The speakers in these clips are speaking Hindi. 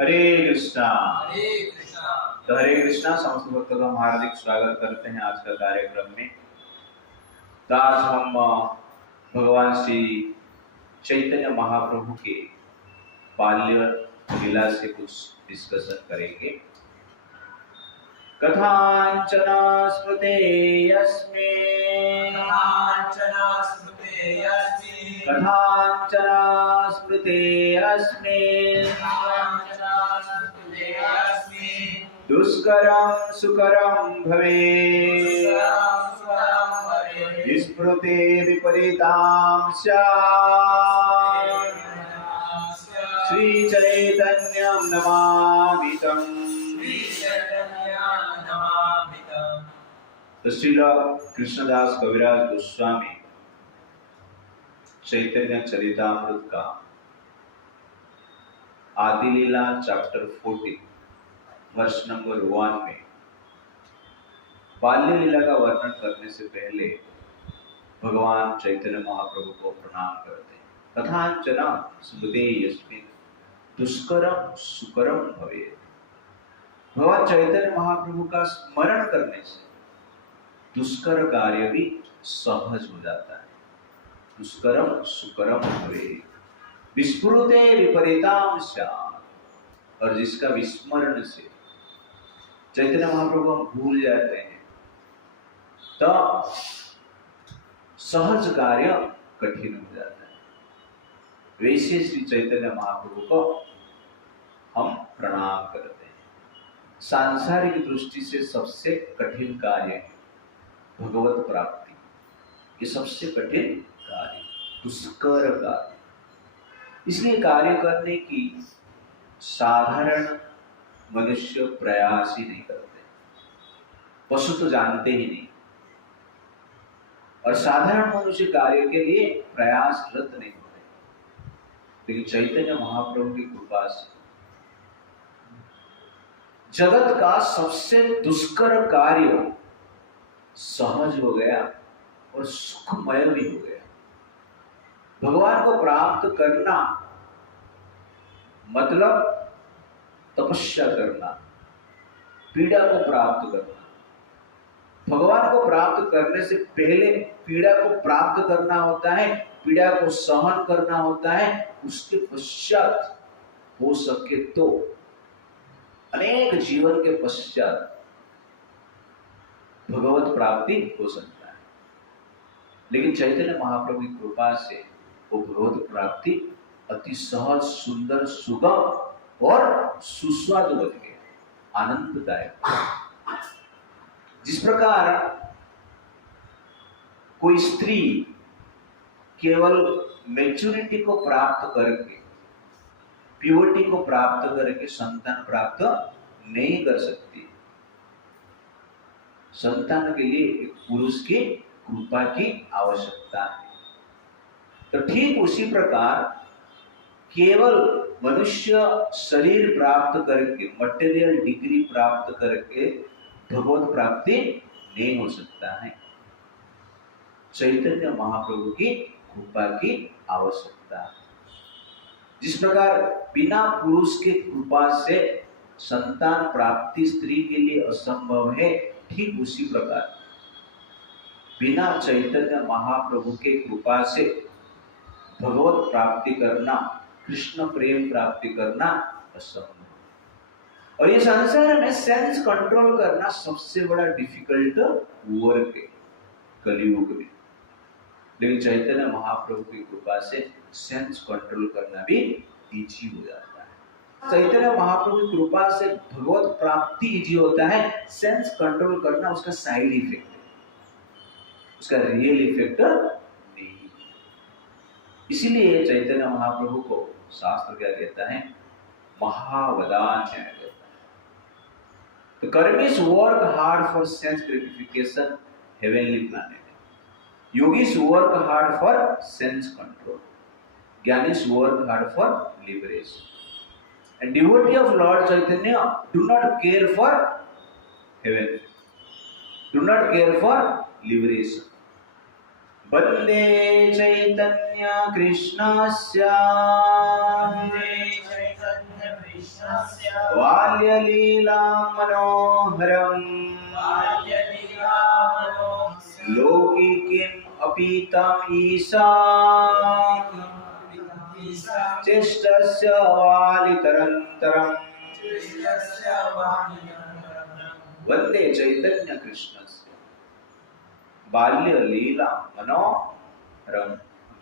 हरे कृष्णा। हरे कृष्णा। तो हरे कृष्णा समस्त भक्तों का हार्दिक स्वागत करते हैं आज का कार्यक्रम में। तो आज हम भगवान श्री चैतन्य महाप्रभु के बाल्य लीला से कुछ डिस्कशन करेंगे। कथांचन स्मृते यस्मिन् कथांचन स्मृते यस्मिन् दुष्करं सुकरं भवेत् स्मृते विपरीतां स्यात् श्री चैतन्यं नमामितम्। तो श्रील कृष्णदास कविराज गोस्वामी चैतन्य चरितामृत का आदि लीला चैप्टर 14 वर्ष नंबर 1 में बाल्य लीला का वर्णन करने से पहले भगवान चैतन्य महाप्रभु को प्रणाम करते हैं। कथांचन स्मृते यस्मिन् दुष्करम सुकरम भवेत्। भगवान चैतन्य महाप्रभु का स्मरण करने से दुष्कर कार्य भी सहज हो जाता है। दुष्करम सुकरम भवेत् विस्मृते विपरीतां स्यात्। और जिसका विस्मरण से चैतन्य महाप्रभु हम भूल जाते हैं तो सहज कार्य कठिन हो जाता है। वैसे श्री चैतन्य महाप्रभु को हम प्रणाम करते हैं। सांसारिक दृष्टि से सबसे कठिन कार्य है भगवत प्राप्ति। ये सबसे कठिन कार्य, दुष्कर कार्य। इसलिए कार्य करने की साधारण मनुष्य प्रयास ही नहीं करते। पशु तो जानते ही नहीं, और साधारण मनुष्य कार्य के लिए प्रयासरत नहीं होते। लेकिन चैतन्य महाप्रभु की कृपा से जगत का सबसे दुष्कर कार्य सहज हो गया और सुखमय भी हो गया। भगवान को प्राप्त करना मतलब तपस्या करना, पीड़ा को प्राप्त करना। भगवान को प्राप्त करने से पहले पीड़ा को प्राप्त करना होता है, पीड़ा को सहन करना होता है। उसके पश्चात हो सके तो अनेक जीवन के पश्चात भगवत प्राप्ति हो सकता है। लेकिन चैतन्य महाप्रभु की कृपा से वो भगवत प्राप्ति अति सहज, सुंदर, सुगम और सुस्वादु बन गया, आनंददायक। जिस प्रकार कोई स्त्री केवल मैच्योरिटी को प्राप्त करके, प्योरिटी को प्राप्त करके संतान प्राप्त नहीं कर सकती। संतान के लिए एक पुरुष की कृपा की आवश्यकता है। तो ठीक उसी प्रकार केवल मनुष्य शरीर प्राप्त करके, मटेरियल डिग्री प्राप्त करके भगवत प्राप्ति नहीं हो सकता है। चैतन्य महाप्रभु की कृपा की आवश्यकता है। जिस प्रकार बिना पुरुष के कृपा से संतान प्राप्ति स्त्री के लिए असंभव है, ठीक उसी प्रकार बिना चैतन्य महाप्रभु के कृपा से भगवत प्राप्ति करना, कृष्ण प्रेम प्राप्ति करना असंभव। और ये संसार में सेंस कंट्रोल करना सबसे बड़ा डिफिकल्ट वर्क है कलियुग में। लेकिन चैतन्य महाप्रभु की कृपा से सेंस कंट्रोल करना भी इजी हो जाता है। चैतन्य महाप्रभु की कृपा से भगवत प्राप्ति इजी होता है, सेंस कंट्रोल करना उसका साइड इफेक्ट है, उसका रियल इफेक्ट नहीं। इसीलिए चैतन्य महाप्रभु को शास्त्र क्या कहता है? महावदान कहता है। The karmis work hard for sense gratification, heavenly planet. Yogis work hard for sense control. Gyanis work hard for liberation. And devotee of Lord Chaitanya do not care for heaven, do not care for liberation. Bande Chaitanya Krishnasya बाल्यलीला मनोहरम् लौकिकीम् अपि तम् ईशा चेष्टस्य वालितरन्तरम् वंदे चैतन्य कृष्णस्य बाल्य लीला मनोहरम।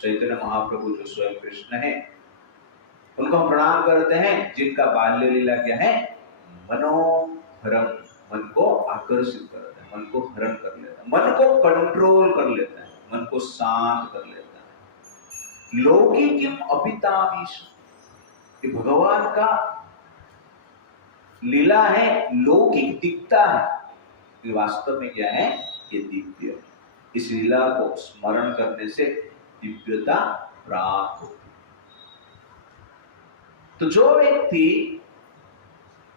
चैतन्य महाप्रभु जो स्वयं कृष्ण है उनको हम प्रणाम करते हैं, जिनका बाल्य लीला क्या है? मनोहरम, मन को आकर्षित करता है, मन को हरण कर लेता है, मन को कंट्रोल कर लेता है, मन को शांत कर लेता है। लौकिकीम अपितामीश, कि भगवान का लीला है, लौकिक दिखता है, कि वास्तव में क्या है? ये दिव्य। इस लीला को स्मरण करने से दिव्यता प्राप्त होती। तो जो व्यक्ति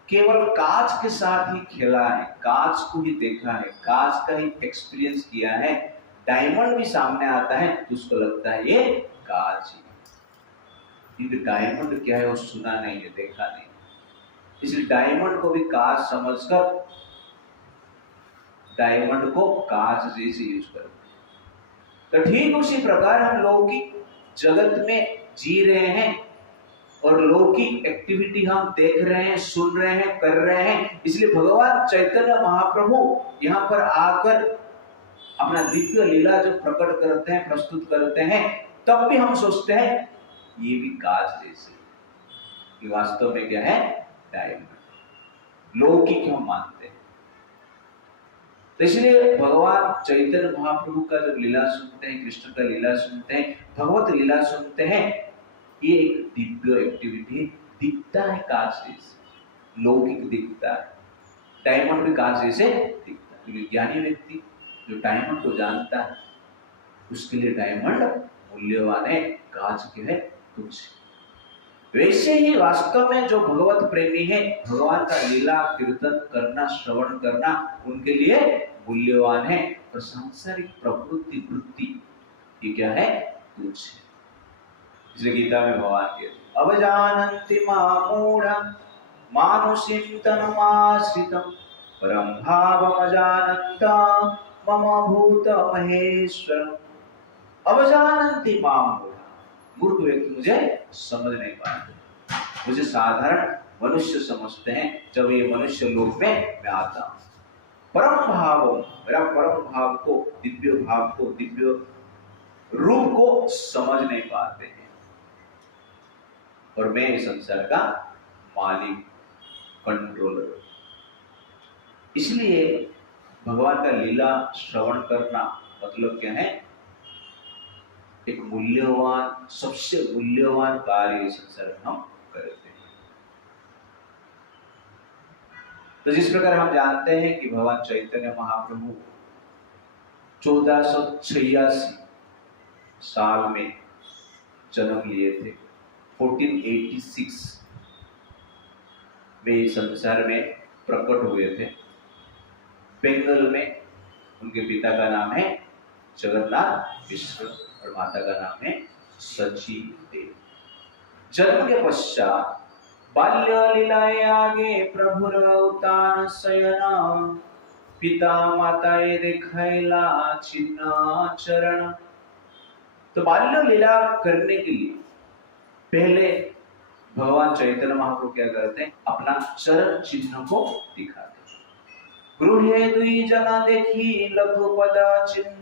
केवल कांच के साथ ही खेला है, कांच को ही देखा है, कांच का ही एक्सपीरियंस किया है, डायमंड भी सामने आता है तो उसको लगता है ये कांच ही। क्योंकि डायमंड क्या है वो सुना नहीं है, देखा नहीं, इसलिए डायमंड को भी कांच समझकर डायमंड को कांच जैसे यूज करते हैं। तो ठीक उसी प्रकार हम लौकिक जगत में जी रहे हैं और लौकिक एक्टिविटी हम देख रहे हैं, सुन रहे हैं, कर रहे हैं। इसलिए भगवान चैतन्य महाप्रभु यहाँ पर आकर अपना दिव्य लीला जो प्रकट करते हैं, प्रस्तुत करते हैं, तब भी हम सोचते हैं ये भी कांच जैसे, ये वास्तव में क्या है? डायमंड। लौकिक हम मानते हैं। तो इसलिए भगवान चैतन्य महाप्रभु का जब लीला सुनते हैं, कृष्ण का लीला सुनते हैं, भगवत लीला सुनते हैं, ये एक दिव्य एक्टिविटी दिखता है कांच जैसे, लौकिक दिखता है, डायमंड भी कांच जैसे दिखता है। क्योंकि ज्ञानी व्यक्ति जो डायमंड को जानता है उसके लिए डायमंड मूल्यवान है, कांच के है कुछ। वैसे ही वास्तव में जो भगवत प्रेमी है, भगवान का लीला कीर्तन करना, श्रवण करना उनके लिए मूल्यवान है। और सांसारिक प्रवृत्ति वृत्ति ये क्या है? तुच्छ है। इसलिए गीता में भगवान कहते अवजानन्ति मामूढ़ं मानुषीं तनुमाश्रितं परं भावमजानन्तं मम भूत महेश्वरम्। अवजानन्ति मामूढ़ं, मूर्ख व्यक्ति मुझे समझ नहीं पाते, मुझे साधारण मनुष्य समझते हैं। जब ये मनुष्य लोक में मैं आता हूं, परम भाव, मेरा परम भाव को, दिव्य भाव को, दिव्य रूप को समझ नहीं पाते हैं। और मैं इस संसार का मालिक, कंट्रोलर। इसलिए भगवान का लीला श्रवण करना मतलब क्या है? एक मूल्यवान, सबसे मूल्यवान कार्य इस संसार में हम करते हैं। तो जिस प्रकार हम जानते हैं कि भगवान चैतन्य महाप्रभु 1486 साल में जन्म लिए थे। 1486 में संसार में प्रकट हुए थे। बंगाल में उनके पिता का नाम है जगन्नाथ मिश्र और माता का नाम है सची देव। जन्म के पश्चात बाल्य लीलाए आगे प्रभुर उतान शयना, पिता माता ये दिखाइला चिन्ह चरण। तो बाल्य लीला करने के लिए पहले भगवान चैतन्य महाप्रभु क्या करते हैं? अपना चरण चिन्ह को दिखाते। गृहे दुई जना देखी लघु पद चिन्ह,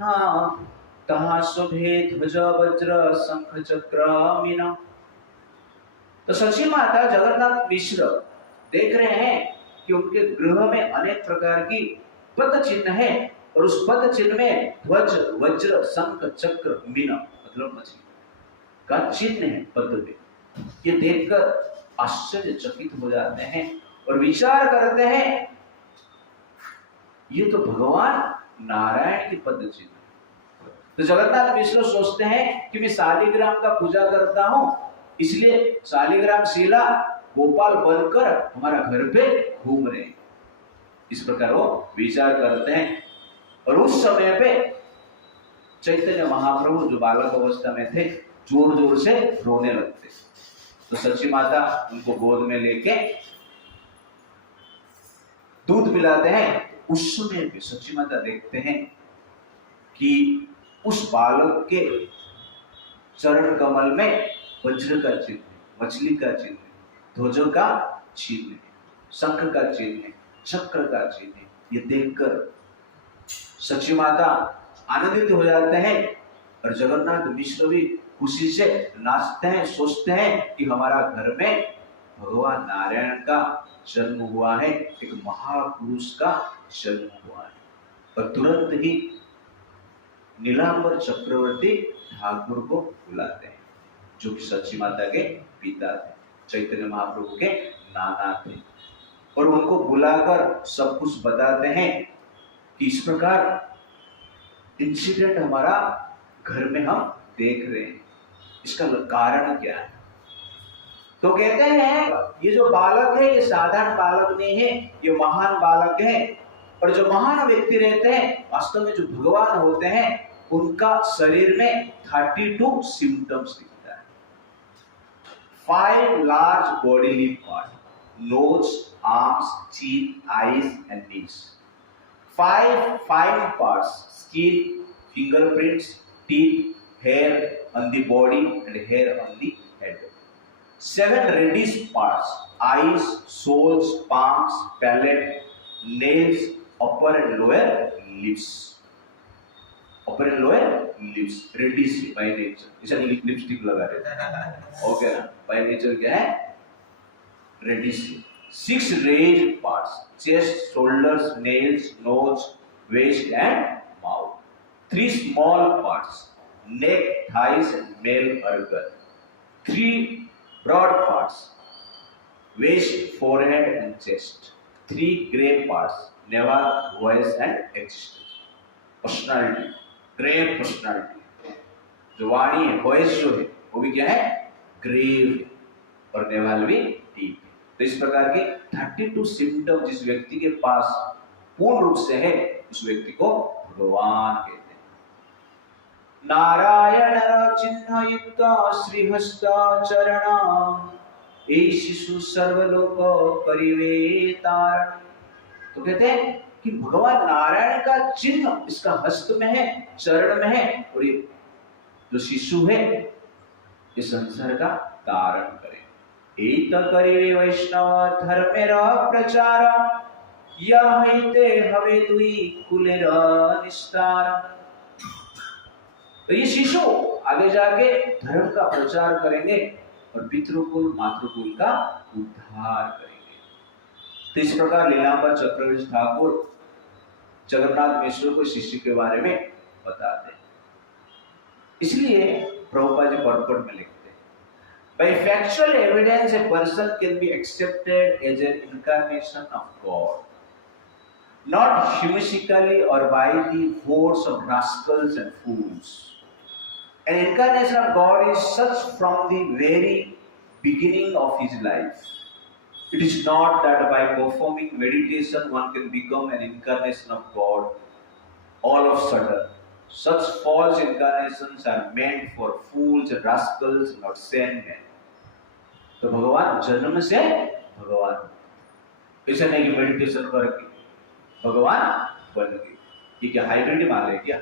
तहा शोभे ध्वज वज्र शंख चक्र मीना। तो सची माता जगन्नाथ मिश्र देख रहे हैं कि उनके गृह में अनेक प्रकार की पद चिन्ह है और उस पद चिन्ह में ध्वज वज्र शंख चक्र मीना मतलब मछली का चिन्ह है पद में। ये देखकर आश्चर्यचकित हो जाते हैं और विचार करते हैं ये तो भगवान नारायण की पद चिन्ह। तो जगन्नाथ मिश्र सोचते हैं कि मैं शालिग्राम का पूजा करता हूं, इसलिए शालिग्राम शिला गोपाल बनकर हमारा घर पे घूम रहे हैं। इस प्रकार वो विचार करते हैं। और उस समय पे चैतन्य महाप्रभु जो बालक अवस्था में थे जोर जोर से रोने लगते। तो सच्ची माता उनको गोद में लेके दूध पिलाते हैं। उस समय भी सच्ची माता देखते हैं कि उस बालक के चरण कमल में वज्र का चिन्ह, मछली का चिन्ह, ध्वजों का चिन्ह, शंख का चिन्ह, चक्र का चिन्ह। ये देखकर सच्ची माता आनंदित हो जाते हैं और जगन्नाथ मिश्र भी खुशी से नाचते हैं, सोचते हैं कि हमारा घर में भगवान नारायण का जन्म हुआ है, एक महापुरुष का जन्म हुआ है। और तुरंत ही नीलांबर चक्रवर्ती ठाकुर को बुलाते हैं, जो कि सच्ची माता के पिता थे, चैतन्य महाप्रभु के नाना थे, और उनको बुलाकर सब कुछ बताते हैं कि इस प्रकार इंसिडेंट हमारा घर में हम देख रहे हैं, इसका कारण क्या है। तो कहते हैं ये जो बालक है ये साधारण बालक नहीं है, ये महान बालक है। और जो महान व्यक्ति रहते हैं वास्तव में जो भगवान होते हैं उनका शरीर में 32 सिम्टम्स दिखता है। 5 large bodily parts: nose, arms, chin, eyes and knees. 5 fine parts: skin, fingerprints, teeth, hair on the body and hair on the head. 7 reddish parts: eyes, soles, palms, palate, nails, upper and lower lips. Upper and lower lips reddish by nature. इसे लिपस्टिक लगा रहे ओके ना, by nature क्या है, reddish. 6 raised parts: chest, shoulders, nails, nose, waist and mouth. 3 small parts: neck, thighs and male organ. 3 broad parts: waist, forehead and chest. 3 grey parts: navel, voice and existence. Personality, grey personality. जो वाणी है, voice जो है वो भी क्या है, ग्रेव है, और नेवल भी डीप है। तो इस प्रकार के 32 सिम्टम जिस व्यक्ति के पास पूर्ण रूप से है उस व्यक्ति को भगवान कहते हैं। नारायण चिन्ह युक्त श्रीहस्त चरणा, ए शिशु सर्वलोक करिवे तारण। तो कहते हैं कि भगवान नारायण का चिन्ह इसका हस्त में है, चरण में है, और ये जो शिशु है ये संसार का तारण करे। एत करिवे वैष्णव धर्मेर प्रचार, यहिते हवे दुई कुलेर निस्तार। तो ये शिशु आगे जाके धर्म का प्रचार करेंगे और पितृकुल मातृकुल का उद्धार करेंगे। तो इस प्रकार लीलांबर चक्रवर्ती ठाकुर जगन्नाथ मिश्र को शिष्य के बारे में बताते हैं। इसलिए प्रभुपाद जी पर्पट में लिखते हैं, by factual evidence a person can be accepted as an incarnation of God, not whimsically or by the force of rascals and fools. An incarnation of God is such from the very beginning of his life. It is not that by performing meditation one can become an incarnation of God all of a sudden. Such false incarnations are meant for fools and rascals, not sane men. तो भगवान जन्म से भगवान, ऐसा नहीं कि मेडिटेशन करके भगवान बन गए। ये क्या हाइब्रिड मान ले क्या?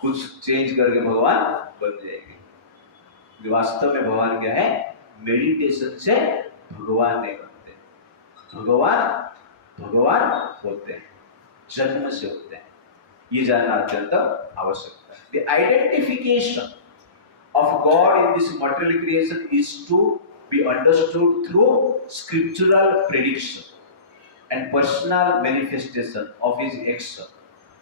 कुछ चेंज करके भगवान बन जाएंगे। वास्तव में भगवान क्या है, मेडिटेशन से भगवान नहीं बनते, भगवान होते हैं, जन्म से होते हैं। ये जानना अत्यंत आवश्यक है। The identification of God in this material creation is to be understood through scriptural prediction and personal manifestation of his action,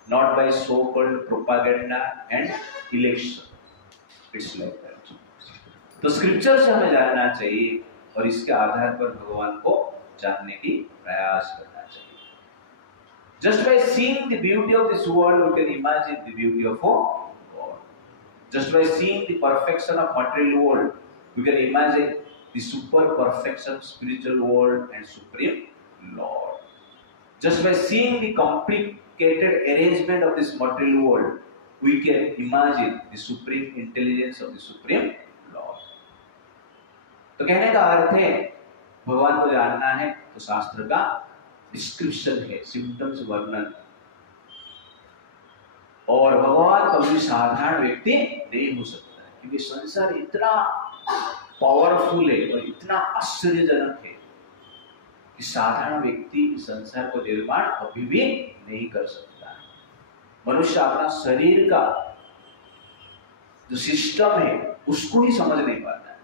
not by so-called propaganda and election. It's like that. तो स्क्रिप्चर से हमें जानना चाहिए और इसके आधार पर भगवान को जानने की प्रयास करना चाहिए। Just by seeing the beauty of this world, we can imagine the beauty of God. Just by seeing the perfection of material world, we can imagine the super perfection of spiritual world and supreme Lord. Just by seeing the complicated arrangement of this material world, we can imagine the supreme intelligence of the supreme Lord. तो कहने का अर्थ है भगवान को जानना है तो शास्त्र का डिस्क्रिप्शन है, सिम्टम्स वर्णन। और भगवान कभी साधारण व्यक्ति नहीं हो सकता है, क्योंकि संसार इतना पावरफुल है और इतना आश्चर्यजनक है कि साधारण व्यक्ति संसार को निर्माण अभी भी नहीं कर सकता है। मनुष्य अपना शरीर का जो सिस्टम है उसको ही समझ नहीं पाता है।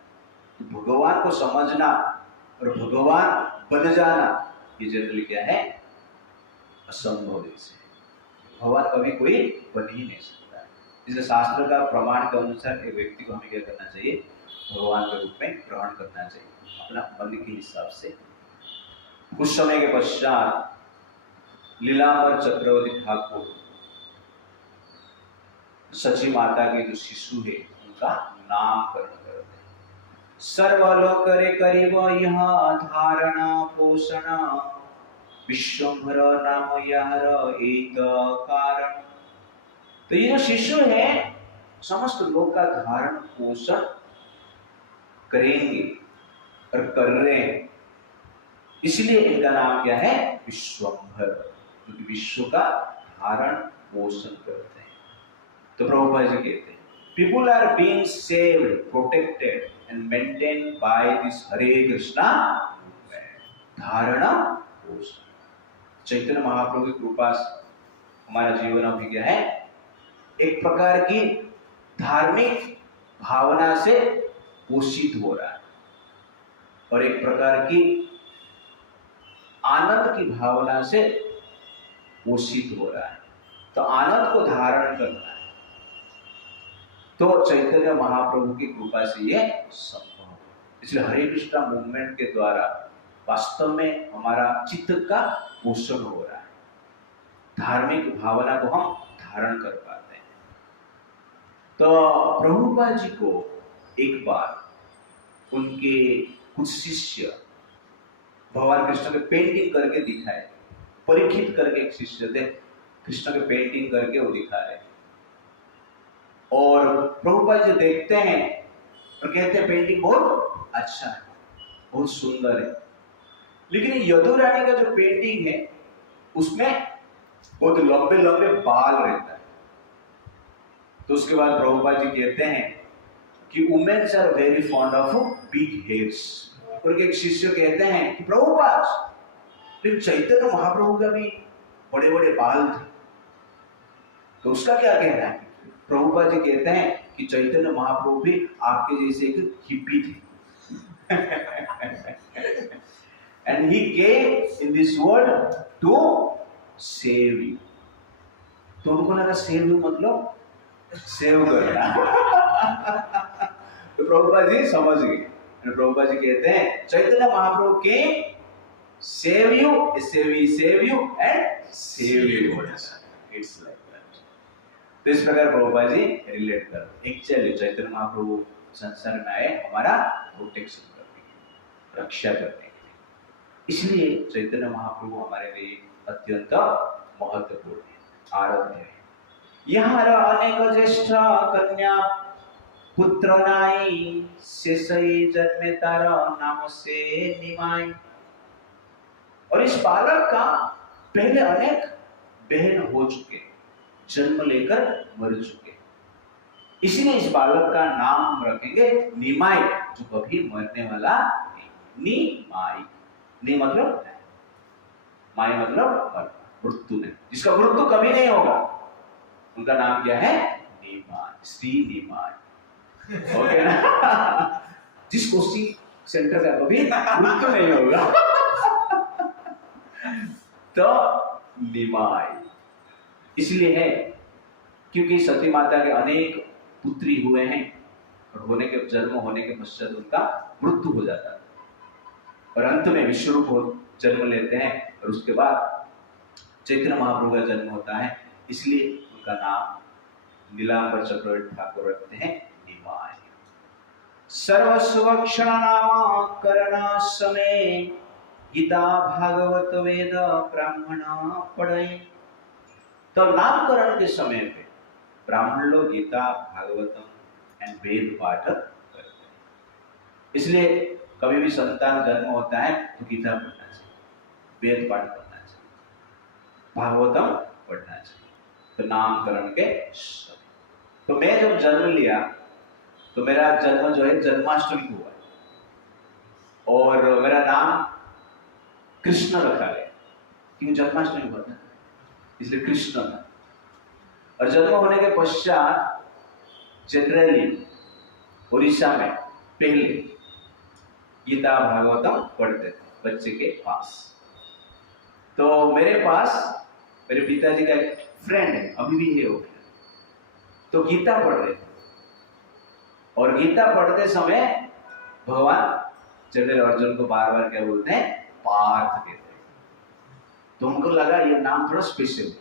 तो भगवान को समझना और भगवान बन जाना ये जनरली क्या है, असंभव है। भगवान कभी कोई बन ही नहीं सकता है। इसलिए शास्त्र का प्रमाण के अनुसार एक व्यक्ति को हमें क्या करना चाहिए, भगवान के रूप में ग्रहण करना चाहिए अपना मन के हिसाब से। कुछ समय के पश्चात लीलांबर चक्रवर्ती ठाकुर सची माता के जो शिशु है उनका नामकरण करते हैं। सर्वलोक करे करीब यह धारणा पोषण विश्वभर नाम यार एक कारण। तो ये जो शिशु है समस्त लोक का धारण पोषण करेंगे और कर रहे हैं, इसलिए इनका नाम क्या है, विश्वभर, क्योंकि विश्व का धारण पोषण करते हैं। तो प्रभुपाद जी कहते हैं people are being saved, protected and maintained by this Hare Krishna धारणा पोषण। चैतन्य महाप्रभु की कृपा से हमारा जीवन अभी क्या है, एक प्रकार की धार्मिक भावना से पोषित हो रहा है और एक प्रकार की आनंद की भावना से पोषित हो रहा है। तो आनंद को धारण करना है, तो चैतन्य महाप्रभु की कृपा से ये संभव है। इसलिए हरे कृष्णा मूवमेंट के द्वारा वास्तव में हमारा चित्त का पोषण हो रहा है, धार्मिक भावना को हम धारण कर पाते हैं। तो प्रभुपाद जी को एक बार उनके कुछ शिष्य भगवान कृष्ण के पेंटिंग करके दिखाए, परीक्षित करके एक शिष्य थे, कृष्ण के पेंटिंग करके वो दिखा रहे और प्रभुपाद जी देखते हैं और कहते हैं पेंटिंग बहुत अच्छा है, बहुत सुंदर है, लेकिन यदु रानी का जो पेंटिंग है उसमें बहुत लंबे लंबे बाल रहता है। तो उसके बाद प्रभुपाद जी कहते हैं कि womens are very fond of big hairs. और एक शिष्य कहते हैं कि प्रभुपाद, लेकिन चैतन्य महाप्रभु का भी बड़े बड़े बाल थे, तो उसका क्या कहना है? प्रभुपाद जी कहते हैं कि चैतन्य महाप्रभु भी आपके जैसे एक हिप्पी थे and he came in this world to save you। तो उनको लगा सेव यू मतलब सेव करना तो प्रभुपाद जी समझ गए। प्रभुपाद जी कहते हैं चैतन्य महाप्रभु के save you and save you, it's like that. तो इस प्रकार प्रभुपाद जी रिलेट करते हैं। एक्चुअली चैतन्य महाप्रभु संसार में आए हमारा प्रोटेक्शन करने के लिए, रक्षा करने के लिए, इसलिए चैतन्य महाप्रभु हमारे लिए अत्यंत महत्वपूर्ण है, आराध्य है। यहाँ अनेक ज्येष्ठ कन्या पुत्र नाई शेषई जन्मे तार नाम से निमाई। और इस बालक का पहले अनेक बहन हो चुके, जन्म लेकर मर चुके, इसलिए इस बालक का नाम हम रखेंगे निमाई, जो कभी मरने वाला नहीं। निमाई, नि मतलब माई मतलब मृत्यु नहीं, जिसका मृत्यु कभी नहीं होगा, उनका नाम क्या है, निमाई, श्री निमाई। ओके ना जिस कोचिंग सेंटर का कभी मृत्यु नहीं होगा तो निमाई इसलिए है क्योंकि सती माता के अनेक पुत्री हुए हैं और जन्म होने के पश्चात उनका मृत्यु हो जाता है और अंत में विश्वरूप जन्म लेते हैं और उसके बाद चैतन्य महाप्रभु का जन्म होता है, इसलिए उनका नाम नीलांबर चक्रवर्ती ठाकुर रखते हैं निमाई। सर्वस्वक्षण नाम करण समय गीता भागवत वेद ब्राह्मण पढ़े। तो नामकरण के समय पे ब्राह्मण लोग गीता भागवतम एंड वेद पाठ करते हैं। इसलिए कभी भी संतान जन्म होता है तो गीता पढ़ना चाहिए, वेद पाठ करना चाहिए, भागवतम पढ़ना चाहिए। तो नामकरण के समय तो मैं जब जन्म लिया तो मेरा जन्म जो है जन्माष्टमी को हुआ और मेरा नाम कृष्ण रखा गया क्योंकि जन्माष्टमी हुआ था इसलिए कृष्ण था। और जन्म होने के पश्चात जनरली उड़ीसा में पहले गीता भागवतम पढ़ते थे बच्चे के पास। तो मेरे पास मेरे पिताजी का एक फ्रेंड है, अभी भी है वो, तो गीता पढ़ रहे थे और गीता पढ़ते समय भगवान जनरल अर्जुन को बार बार क्या बोलते हैं, पार्थ कहते हैं। तो उनको लगा ये नाम थोड़ा स्पेशल है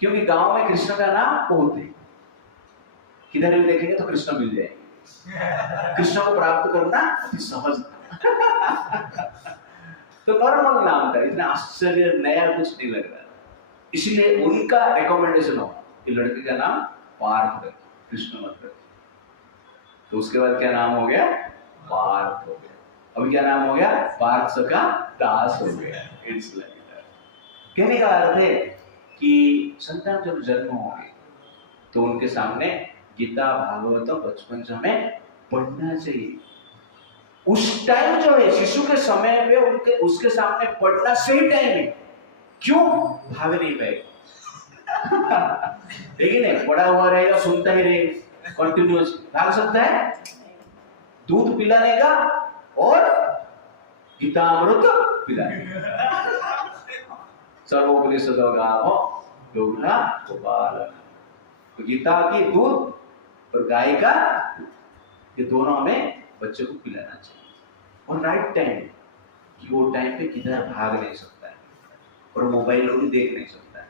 क्योंकि गांव में कृष्ण का नाम बहुत है, किधर भी देखेंगे तो कृष्ण मिल जाएंगे, कृष्ण को प्राप्त करना अति सहज था। तो नॉर्मल नाम था, इतना आश्चर्य नया कुछ नहीं लग रहा, इसलिए उनका रिकमेंडेशन हो कि लड़के का नाम पार्थ रखिए, कृष्ण मत रखिए। तो उसके बाद क्या नाम हो गया, पार्थ हो गया। अभी क्या नाम हो गया, पार्थ का दास हो गया। It's like that. कहने का अर्थ है कि संतान जब जन्म होंगे तो उनके सामने गीता भागवतम बचपन से हमें पढ़ना चाहिए। उस टाइम जो है शिशु के समय पे उनके उसके सामने पढ़ना सही टाइम है। क्यों, भाग नहीं पाएगा। लेकिन नहीं, पढ़ा हुआ रहेगा, सुनता ही रहेगा, कंटिन्यूअस भाग सकता है। दूध पिलाने का और गीता अमृत पिलाने का। सर्वोपनिषदो गावो दुग्धा गोपालनः। तो गीता की दूध और गाय का ये दोनों हमें बच्चे को पिलाना चाहिए। और राइट टाइम कि वो टाइम पे किधर भाग नहीं सकता है और मोबाइल भी देख नहीं सकता है,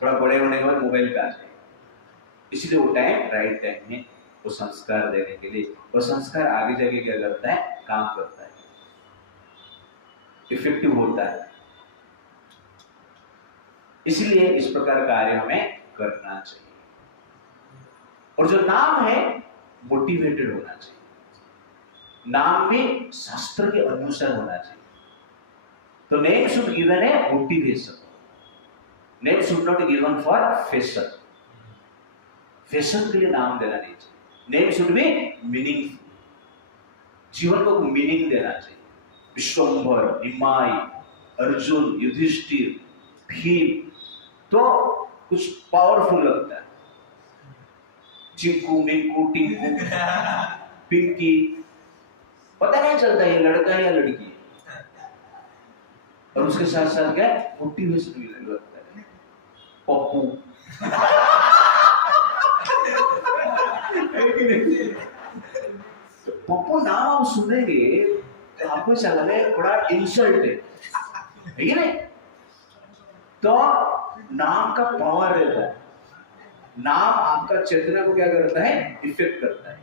थोड़ा बड़े होने के बाद मोबाइल पे आ जाए, इसलिए वो टाइम राइट टाइम में वो संस्कार देने के लिए। वो संस्कार आगे जाके क्या करता है, काम करता है, इफेक्टिव होता है। इसलिए इस प्रकार कार्य हमें करना चाहिए। और जो नाम है मोटिवेटेड होना चाहिए, नाम भी शास्त्र के अनुसार होना चाहिए। तो नेम शुड गिवन है motivation, name should not given for fashion. Fashion के लिए नाम देना नहीं चाहिए। नेम शुड बी मीनिंगफुल, जीवन को मीनिंग देना चाहिए। विश्वंभर, निमाई, अर्जुन, युधिष्ठिर, भीम तो कुछ पावरफुल लगता है। चिंकू, मिंकू, टिंकू, पिंकी, पता नहीं चलता ये लड़का है या लड़की है। और उसके साथ साथ क्या मोटिवेशन भी लगता है। पप्पू, पप्पू नाम आप सुनेंगे तो आपको ऐसा लगेगा बड़ा इंसल्ट है कि नहीं। तो नाम का पावर रहता है, नाम आपका चेतना को क्या करता है, इफेक्ट करता है।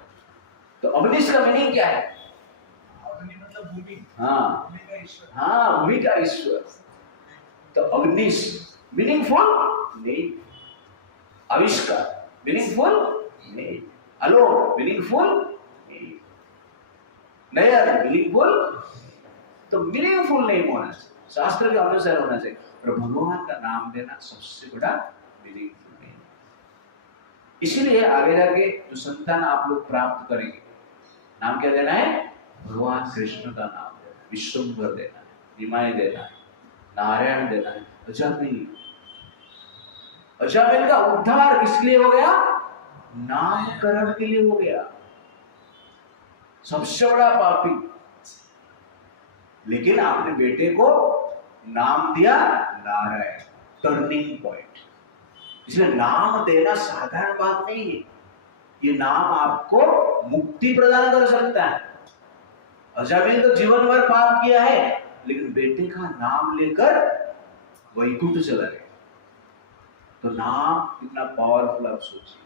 तो अवनीश का मीनिंग क्या है, अग्नि मतलब भूमि, हाँ हाँ, भूमि का ईश्वर। तो अग्निश मीनिंगफुल नहीं, आविष्कार मीनिंगफुल नहीं, आलोक मीनिंगफुल नहीं, नयन मीनिंगफुल। तो मीनिंगफुल नहीं होना चाहिए, शास्त्र के अनुसार होना चाहिए। और भगवान का नाम देना सबसे बड़ा मीनिंगफुल है। इसीलिए आगे जाके जो संतान आप लोग प्राप्त करेंगे, नाम क्या देना है, भगवान कृष्ण का नाम देना है, विश्वंभर देना है, निमाई देना है, नारायण देना है। अजामिल, अजामिल का उद्धार किस लिए हो गया, नामकरण के लिए हो गया। सबसे बड़ा पापी, लेकिन आपने बेटे को नाम दिया नारायण, टर्निंग पॉइंट। इसलिए नाम देना साधारण बात नहीं है, ये नाम आपको मुक्ति प्रदान कर सकता है। अजामिल तो जीवन भर पाप किया है, लेकिन बेटे का नाम लेकर वैकुंठ चला गया। तो नाम कितना पावरफुल आप सोचिए।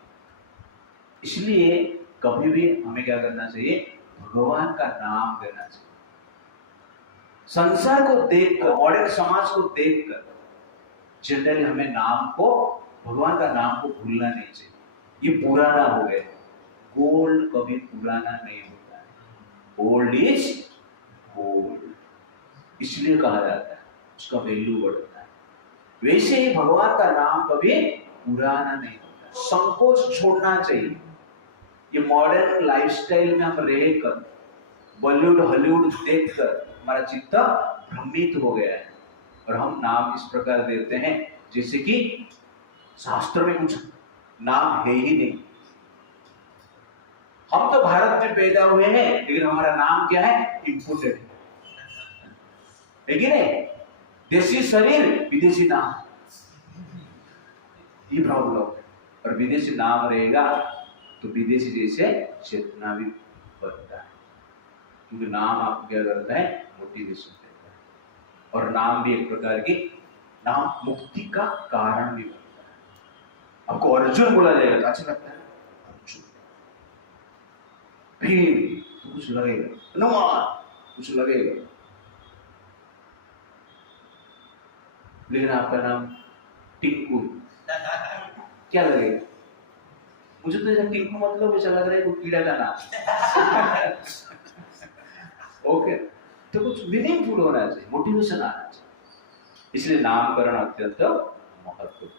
इसलिए कभी भी हमें क्या करना चाहिए, भगवान का नाम देना चाहिए। संसार को देखकर, मॉडर्न समाज को देखकर जनरली हमें नाम को, भगवान का नाम को भूलना नहीं चाहिए। ये पुराना हो गया, गोल्ड कभी पुराना नहीं होता है। ओल्ड इज गोल्ड, इसलिए कहा जाता है, उसका वैल्यू बढ़ता है। वैसे ही भगवान का नाम कभी पुराना नहीं होता, संकोच छोड़ना चाहिए। ये मॉडर्न लाइफस्टाइल में हम रहकर, बॉलीवुड हॉलीवुड देखकर हमारा चित्त भ्रमित हो गया है, और हम नाम इस प्रकार देते हैं जैसे कि शास्त्र में कुछ नाम है ही नहीं। हम तो भारत में पैदा हुए हैं, लेकिन हमारा नाम क्या है? इंपोर्टेड है कि नहीं? देसी शरीर विदेशी नाम, ये प्रॉब्लम है। और विदेशी नाम रहेगा तो विदेशी जैसे चेतना भी बनता है, क्योंकि नाम आपको क्या करता है? मोटिवेशन देता है। और नाम भी एक प्रकार की, नाम मुक्ति का कारण भी बनता है। आपको अर्जुन बोला जाएगा तो अच्छा लगता है, अर्जुन। भीम तो कुछ लगेगा, हनुमान कुछ लगेगा, लेकिन आपका नाम टिंकू क्या लगेगा? मुझे तो ऐसा टिंकू मतलब ऐसा लग रहा है कोई कीड़ा का नाम। ओके, तो कुछ मीनिंगफुल होना चाहिए, मोटिवेशन आना चाहिए, इसलिए नामकरण अत्यंत महत्वपूर्ण है।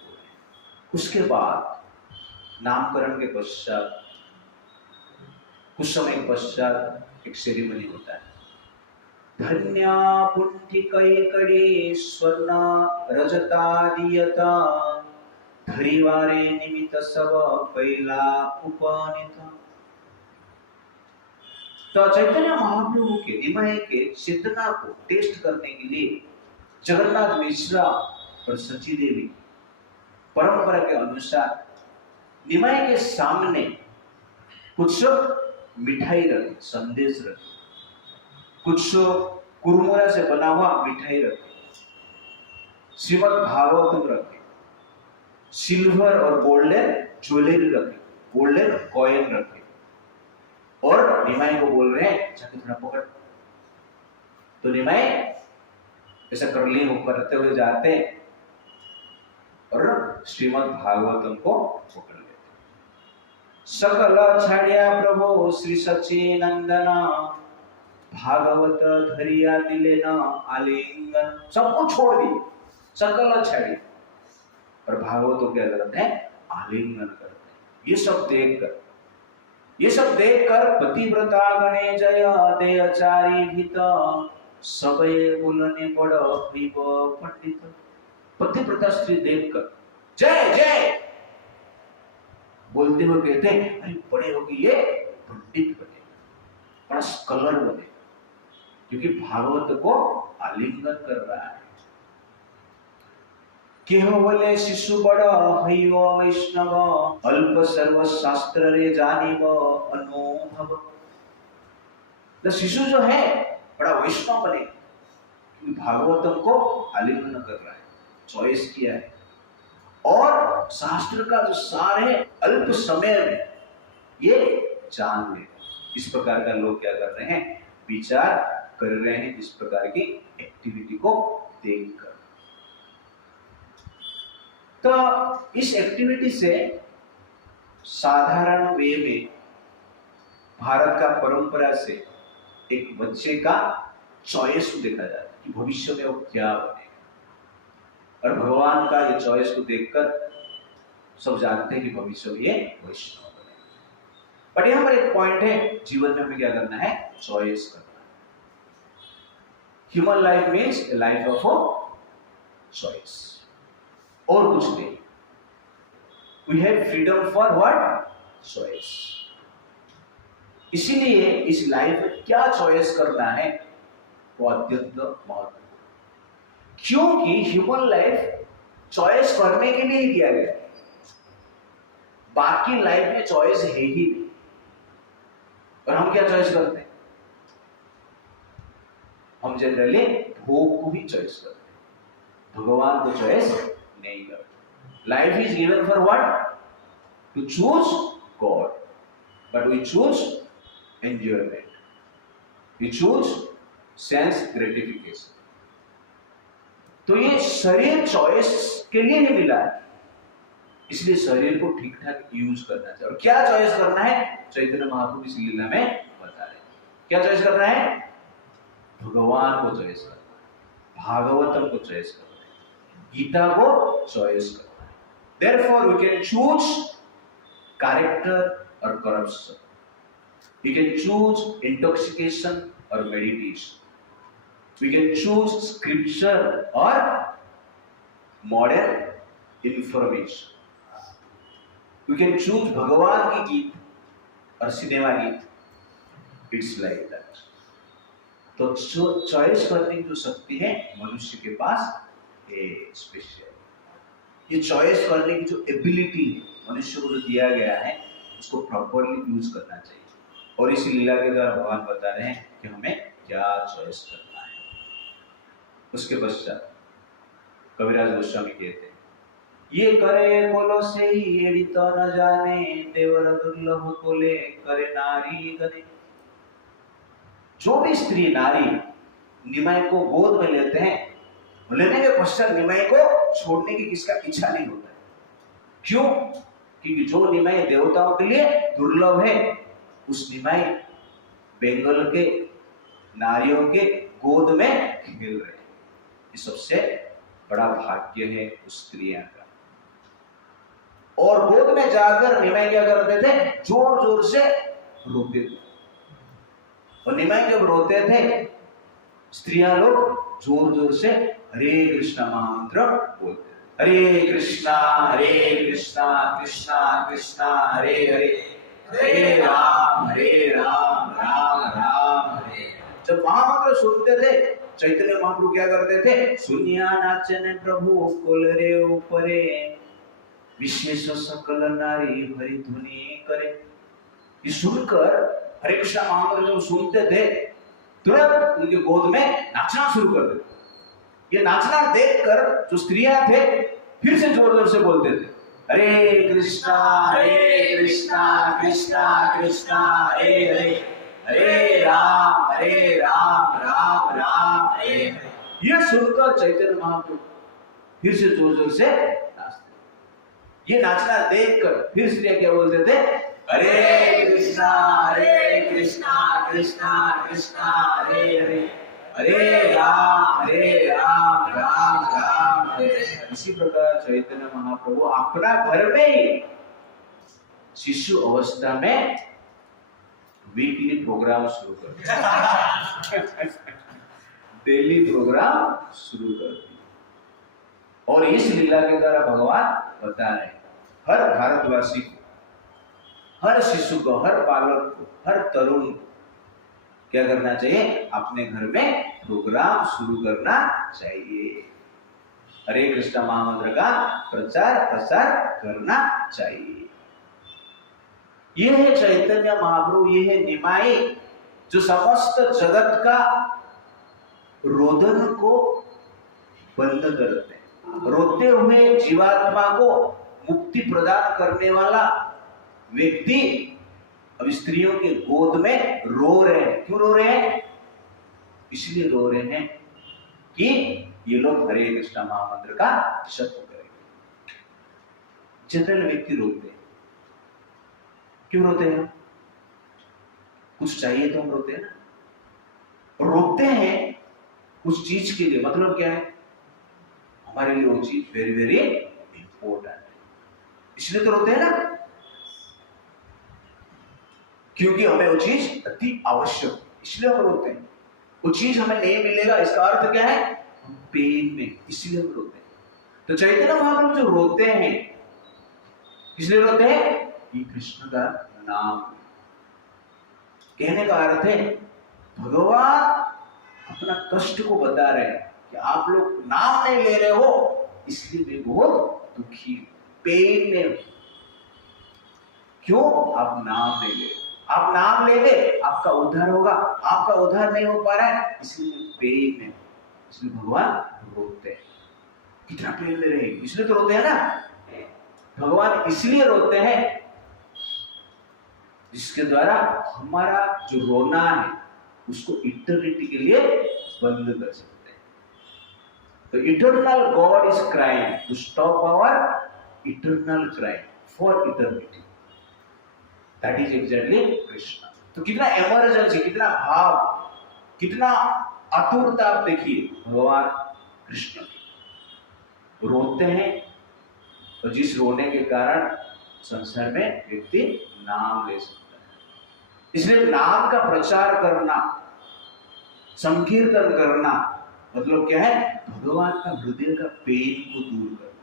उसके बाद नामकरण के पश्चात कुछ समय के पश्चात एक सेरेमनी होता है। धन्या पुंठिकैकड़े स्वर्ण रजतादियता धरिवारे निमित सब कैला उपनीत। तो चैतन्य महाप्रभु के निमय के चेतना को टेस्ट करने के लिए जगन्नाथ मिश्रा और सची देवी परंपरा के अनुसार निमय के सामने कुछ मिठाई रखी, संदेश रखी, कुछ कुरमुरा से बना हुआ मिठाई रखी, श्रीमद् भागवतम रखे, सिल्वर और गोल्डन ज्वेलरी रखे, गोल्डन कॉइन रखे, और निमाई को बोल रहे हैं जाके थोड़ा पकड़। तो निमाई ऐसा करली करते हुए जाते और श्रीमद् भागवतम को पकड़ लेते। सकल छाड़िया प्रभु श्री सच्चिनंदन भागवत धरिया दिले न आलिंगन, सब कुछ छोड़ दिए, सकल छाड़ी, और भागवत को क्या करते हैं? आलिंगन करते हैं। ये सब देखकर पतिव्रता गणे जय देयचारी भीत सबे बोलने बड़ भीव पंडित। पतिव्रता स्त्री देखकर जय जय बोलते हुए कहते हैं, अरे बड़े होगी ये पंडित बने, बड़ा स्कॉलर बने, क्योंकि भागवत को आलिंगन कर रहा है। केवले शिशु बड़ हईव वैष्णव अल्प सर्व शास्त्र रे जानिव अनुभव। तो शिशु जो है बड़ा वैष्णव बने, क्योंकि भागवतम को आलिंगन कर रहा है, चॉइस किया है, और शास्त्र का जो सार है अल्प समय में ये जान ले। इस प्रकार का लोग क्या कर रहे हैं? विचार कर रहे हैं इस प्रकार की एक्टिविटी को देखकर। तो इस एक्टिविटी से साधारण वे में भारत का परंपरा से एक बच्चे का चॉइस को देखा जाता है कि भविष्य में वो क्या बनेगा, और भगवान का ये चॉइस को देखकर सब जानते हैं कि भविष्य में ये वैष्णव बनेगा। बट यहाँ पर एक पॉइंट है, जीवन में हमें क्या करना है? चॉइस करना है। Human life means a life of choice, और कुछ नहीं। We have freedom for what? Choice. इसीलिए इस लाइफ में क्या चॉइस करना है वो अत्यंत महत्वपूर्ण, क्योंकि ह्यूमन लाइफ चॉइस करने के लिए ही दिया गया है। बाकी लाइफ में चॉइस है ही नहीं, और हम क्या चॉइस करते हैं? हम जनरली भोग को ही चॉइस करते हैं, भगवान को चॉइस नहीं करते। Life is given for what? To choose God, but we choose enjoyment, we choose sense gratification. तो ये शरीर चॉइस के लिए नहीं मिला है, इसलिए शरीर को ठीक ठाक यूज करना चाहिए। और क्या चॉइस करना है? चैतन्य महाप्रभु इस लीला में बता रहे हैं। क्या चॉइस करना है? भगवान को चॉइस करना है, भागवतम को चॉइस करना है, गीता को चॉइस करना है। Therefore, we can choose character or corruption. We can choose intoxication or meditation. We can choose scripture or modern information. We can choose भगवान की गीत और सिनेमा गीत. It's like that. तो चॉइस करने की जो शक्ति है मनुष्य के पास है स्पेशल. ये चॉइस करने की जो एबिलिटी है मनुष्य को जो दिया गया है उसको प्रॉपरली यूज करना चाहिए. और इसी लीला के द्वारा भगवान बता रहे हैं कि हमें क्या चॉइस करना है. उसके पश्चात कविराज गोस्वामी कहते हैं, ये करे कोलो से ही तो न जाने देवर दुर्लभ कोले करे नारी गने. जो भी स्त्री नारी निमाय को गोद में लेते हैं, लेने के पश्चात निमाय को छोड़ने की किसका इच्छा नहीं होता है. क्यों? क्योंकि जो निमाय देवताओं के लिए दुर्लभ है, उस निमाय बेंगल के नारियों के गोद में खेल रहे हैं. ये सबसे बड़ा भाग्य है उस स्त्रियां का. और गोद में जाकर निमाय क्या करते थे? जोर जोर से रोते थे. और निमाय जब रोते थे, स्त्रियां लोग जोर जोर से हरे कृष्णा महामंत्र बोलते. हरे कृष्णा कृष्णा कृष्णा हरे हरे, हरे राम राम राम हरे. जब महामंत्र सुनते थे, चैतन्य महाप्रभु क्या करते थे? सुनिया नाचने प्रभु कोलरे ऊपरे, विशेष सकल नारी हरि धुनी करे. ये सुनकर हरे कृष्णा महामंत्र जब सुनते थे, तुरंत उनके गोद में नाचना शुरू कर देते. ये नाचना देखकर जो स्त्रियां थे फिर से जोर जोर से बोलते थे, हरे कृष्णा कृष्णा कृष्णा हरे हरे, हरे राम राम राम हरे हरे. ये सुनकर चैतन्य महाप्रभु फिर से जोर जोर से नाचते. ये नाचना देखकर फिर स्त्रियां क्या बोलते थे? हरे कृष्णा कृष्णा कृष्णा हरे हरे, हरे राम राम राम हरे. इसी प्रकार चैतन्य महाप्रभु अपना घर में ही शिशु अवस्था में वीकली प्रोग्राम शुरू कर दिया. डेली प्रोग्राम शुरू कर दिया. और इस लीला के द्वारा भगवान बता रहे हैं हर भारतवासी को, हर शिशु को, हर बालक को, हर तरुण को क्या करना चाहिए? अपने घर में प्रोग्राम शुरू करना चाहिए. हरे कृष्ण महामंत्र का प्रचार प्रसार करना चाहिए. यह है चैतन्य महाप्रभु, यह है निमाई जो समस्त जगत का रोदन को बंद करते हैं. रोते हुए जीवात्मा को मुक्ति प्रदान करने वाला व्यक्ति अब स्त्रियों के गोद में रो रहे हैं. क्यों रो रहे हैं? इसलिए रो रहे हैं कि ये लोग हरे कृष्णा महामंत्र का जप करेंगे. जनरल व्यक्ति रोते हैं. क्यों रोते हैं? कुछ चाहिए तो हम रोते हैं ना. रोते हैं कुछ चीज के लिए. मतलब क्या है? हमारे लिए वो चीज वेरी वेरी इंपॉर्टेंट है, इसलिए तो रोते हैं ना. क्योंकि हमें वो चीज अति आवश्यक, इसलिए हम रोते हैं. वो चीज हमें नहीं मिलेगा, इसका अर्थ क्या है? हम पेन में, इसलिए हम रोते हैं. तो चैतन्य महाप्रभु जो रोते हैं, इसलिए रोते हैं कि कृष्ण का नाम. कहने का अर्थ है भगवान अपना कष्ट को बता रहे हैं कि आप लोग नाम नहीं ले रहे हो, इसलिए मैं बहुत दुखी, पेन में. क्यों? आप नाम नहीं ले रहे. आप नाम ले ले, आपका उद्धार होगा. आपका उद्धार नहीं हो पा रहा है, इसलिए पेन में, इसलिए भगवान रोते हैं. कितना पेन ले रहे हैं, इसलिए तो रोते हैं ना. भगवान इसलिए रोते हैं जिसके द्वारा हमारा जो रोना है उसको इटर्निटी के लिए बंद कर सकते हैं. तो eternal God is crying to stop our eternal crying for eternity. That is exactly Krishna. तो कितना इमरजेंसी, कितना भाव, कितना आतुरता आप देखिए भगवान कृष्ण की। रोते हैं और जिस रोने के कारण संसार में व्यक्ति नाम ले सकता है। इसलिए नाम का प्रचार करना, संकीर्तन करना मतलब क्या है? भगवान का हृदय का पेन को दूर करना।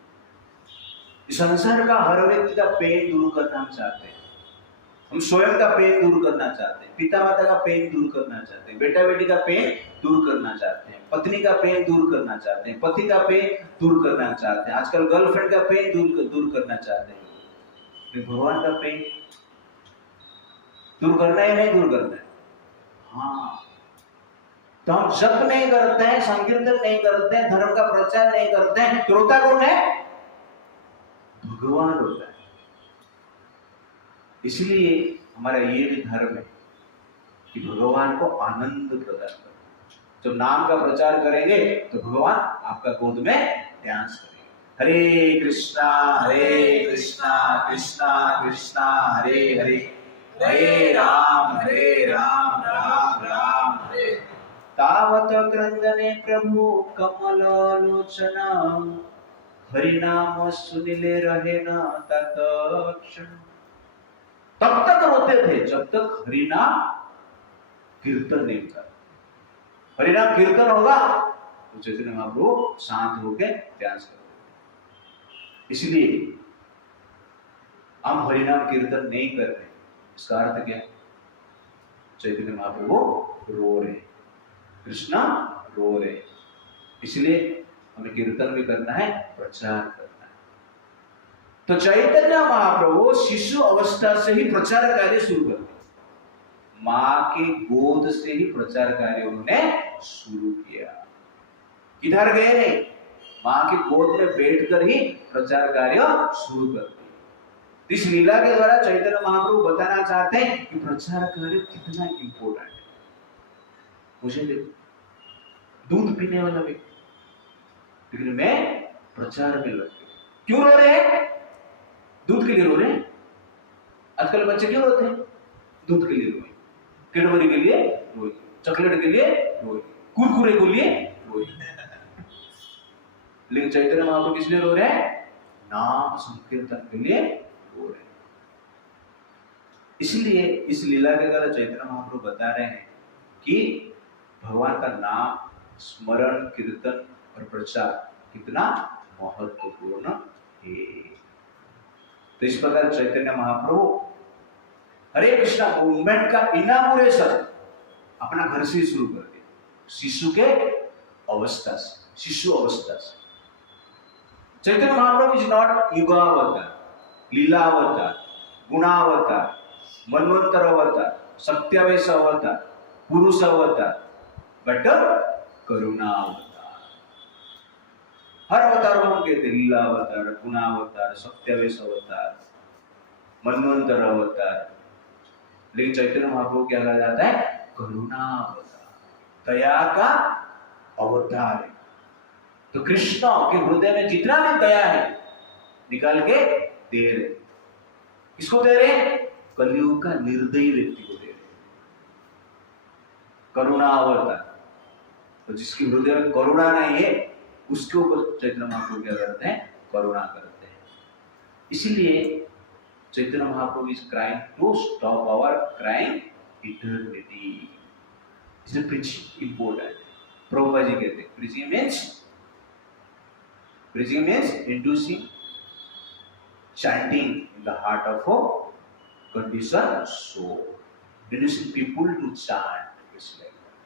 इस संसार का हर व्यक्ति का पेन दूर करना हम चाहते हैं। हम स्वयं का पेन दूर करना चाहते हैं, पिता माता का पेन दूर करना चाहते हैं, बेटा बेटी का पेन दूर करना चाहते हैं, पत्नी का पेन दूर करना चाहते हैं, पति का पेन दूर करना चाहते हैं, आजकल गर्लफ्रेंड का पेन दूर करना चाहते हैं। भगवान का पेन दूर करना है, नहीं दूर करना है? हाँ, तो हम जप नहीं करते हैं, संकीर्तन नहीं करते हैं, धर्म का प्रचार नहीं करते हैं, तो रोता कौन है? भगवान रोता है। इसलिए हमारा ये भी धर्म है कि भगवान को आनंद प्रदान करें। जब नाम का प्रचार करेंगे तो भगवान आपका गोद में डांस करेंगे। हरे कृष्णा कृष्णा कृष्णा हरे हरे, हरे राम राम राम हरे। तावत क्रंदने प्रभु कमलोचना, हरिनाम सुनिले रहे न तत्क्षण। तब तक रोते थे जब तक हरिनाम कीर्तन नहीं था। हरिनाम कीर्तन होगा तो चैतन्य महाप्रभु शांत होकर डांस करते। इसलिए हम हरिनाम कीर्तन नहीं कर रहे, इसका अर्थ क्या? चैतन्य महाप्रभु रो रहे, कृष्णा रो रहे। इसलिए हमें कीर्तन भी करना है, प्रचार करना है। तो चैतन्य महाप्रभु शिशु अवस्था से ही प्रचार कार्य शुरू कर दिया। मां के गोद से ही प्रचार कार्य उन्होंने शुरू किया। किधर गए नहीं, मां के गोद में बैठकर ही प्रचार कार्य शुरू कर दिया। इस लीला के द्वारा चैतन्य महाप्रभु बताना चाहते हैं कि प्रचार कार्य कितना इंपॉर्टेंट है। मुझे देखो, दूध पीने वाला व्यक्ति, लेकिन मैं प्रचार में लग गया। क्यों रो रहे हैं? दूध के लिए रो रहे हैं। आजकल बच्चे क्यों रोते हैं? दूध के लिए रोए, कैडबरी के लिए रोए, चॉकलेट के लिए रोए, कुरकुरे के लिए रोए। लेकिन चैतन्य महाप्रभु किस लिए रो रहे हैं? नाम संकीर्तन के लिए रो रहे हैं। इसलिए इस लीला के द्वारा चैतन्य महाप्रभु बता रहे हैं कि भगवान का नाम स्मरण, कीर्तन और प्रचार कितना महत्वपूर्ण है। तो इस प्रकार चैतन्य महाप्रभु हरे कृष्णा मूवमेंट का इनागुरेशन अपना घर से शुरू कर दिया, शिशु के अवस्था से, शिशु अवस्था से। चैतन्य महाप्रभु इज नॉट युगावतार, लीलावतार, गुणावतार, मनवंतर अवतार, सत्यावेश अवतार, पुरुष अवतार, बट करुणा अवतार। हर अवतार को हम कहते हैं लीला अवतार, गुणावतार, सत्यावेश अवतार, मनवंतर अवतार। लेकिन चैतन्य महाप्रभु क्या कहा जाता है? करुणा अवतार, दया का अवतार है। तो कृष्ण के हृदय में जितना भी दया है निकाल के दे रहे। किसको दे रहे? कलियुग का निर्दयी व्यक्ति को दे रहे। करुणा अवतार, तो जिसके हृदय में करुणा नहीं है उसके ऊपर चैतन्य महाप्रभु क्या करते हैं? करुणा करते हैं। इसलिए Chaitanya Mahaprabhu is crying to stop our crying eternity. इसलिए प्रीचिंग इंपॉर्टेंट। प्रभुपाद जी कहते हैं preaching means inducing chanting in the heart of a conditioned soul, inducing people to chant. It's like that.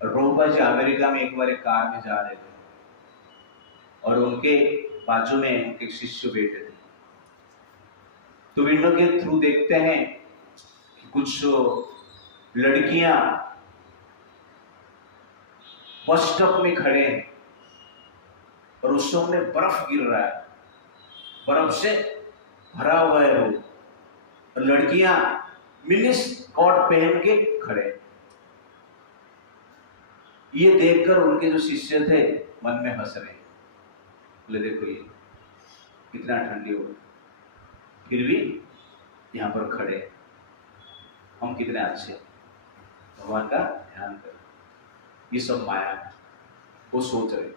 और प्रभुपाद जी अमेरिका में एक बार एक कार में जा रहे थे और उनके बाजू में एक शिष्य बैठे थे। तो विंडो के थ्रू देखते हैं कि कुछ लड़कियां बस स्टॉप में खड़े हैं और उस समय बर्फ गिर रहा है, बर्फ से भरा हुआ है रोड, और लड़कियां मिनी स्कर्ट पहन के खड़े। ये देखकर उनके जो शिष्य थे मन में हंस रहे, बोले देखो ये कितना ठंडी हो, फिर भी यहां पर खड़े, हम कितने अच्छे, भगवान का ध्यान करें। ये सब माया है, वो सोच रहे,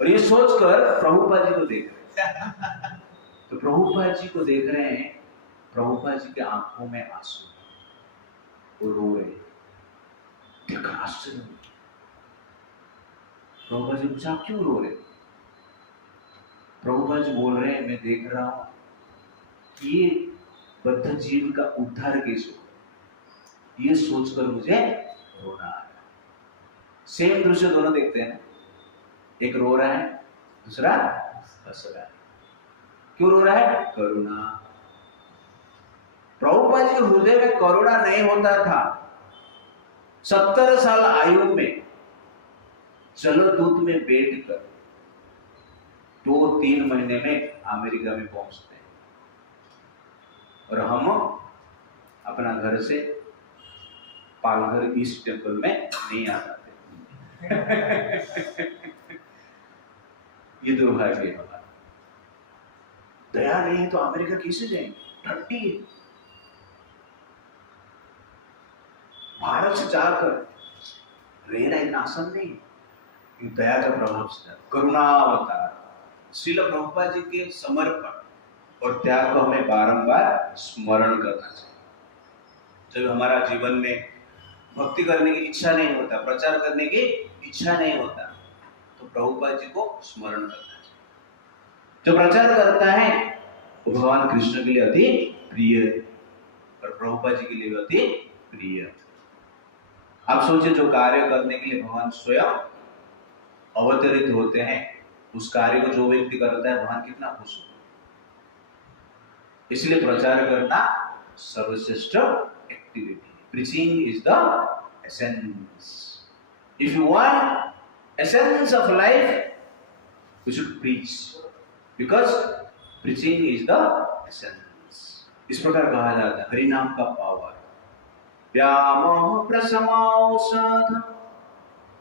और ये सोचकर प्रभुपाद जी को देख रहे। तो प्रभुपाद जी को देख रहे हैं, प्रभुपाद जी के आंखों में आंसू, वो रो रहे। देखकर आश्चर्य, प्रभुपाद जी पूछा आप क्यों रो रहे? प्रभुपाद जी बोल रहे हैं मैं देख रहा हूं कि ये बद्ध जीव का उद्धार कैसे हो, ये सोचकर मुझे रोना आ रहा। सेम दृश्य दोनों देखते हैं, एक रो रहा है, दूसरा हंस रहा है। क्यों रो रहा है? करुणा। प्रभुपाद जी के हृदय में करुणा नहीं होता था। 70 साल आयु में जलदूत में बैठकर 2-3 महीने में अमेरिका में पहुंचते हैं, और हम अपना घर से पालघर ईस्ट टेंपल में नहीं आ जाते। ये दुर्भाग्य है हमारा। दया नहीं है तो अमेरिका कैसे जाएंगे? ठंडी है। भारत से जाकर रहना इतना आसान नहीं है। दया का प्रभाव से, करुणावतार श्रील प्रभुपाद जी के समर्पण और त्याग को हमें बारंबार स्मरण करना चाहिए। जब हमारा जीवन में भक्ति करने की इच्छा नहीं होता, प्रचार करने की इच्छा नहीं होता, तो प्रभुपाद जी को स्मरण करना चाहिए। जो प्रचार करता है वो भगवान कृष्ण के लिए अति प्रिय है, और प्रभुपाद जी के लिए अति प्रिय है। आप सोचिए, जो कार्य करने के लिए भगवान स्वयं अवतरित होते हैं, उस कार्य को जो व्यक्ति करता है, भगवान कितना खुश होता है। इसलिए प्रचार करना सर्वश्रेष्ठ activity. Preaching is the essence. If you want essence of life, you should preach, because preaching is the essence. इस प्रकार कहा जाता है हरि नाम का पावर। व्यामोह प्रसमौषध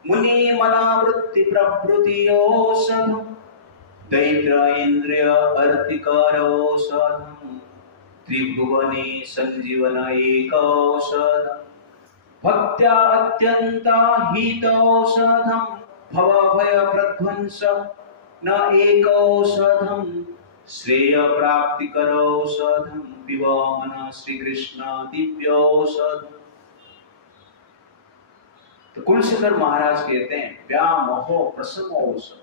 मुनि मनावृत्ति प्रवृत्ति औषध दैत्र इंद्रिय अर्तिकारौषधम् त्रिभुवने संजीवन एक औषध भक्त्या अत्यंत हितौषधम भव भय प्रध्वंस न एक औषधम श्रेय प्राप्ति करौषधम पिब मन श्री कृष्ण दिव्यौषध। तो कुलशेखर महाराज कहते हैं व्यामोह प्रसम औषध,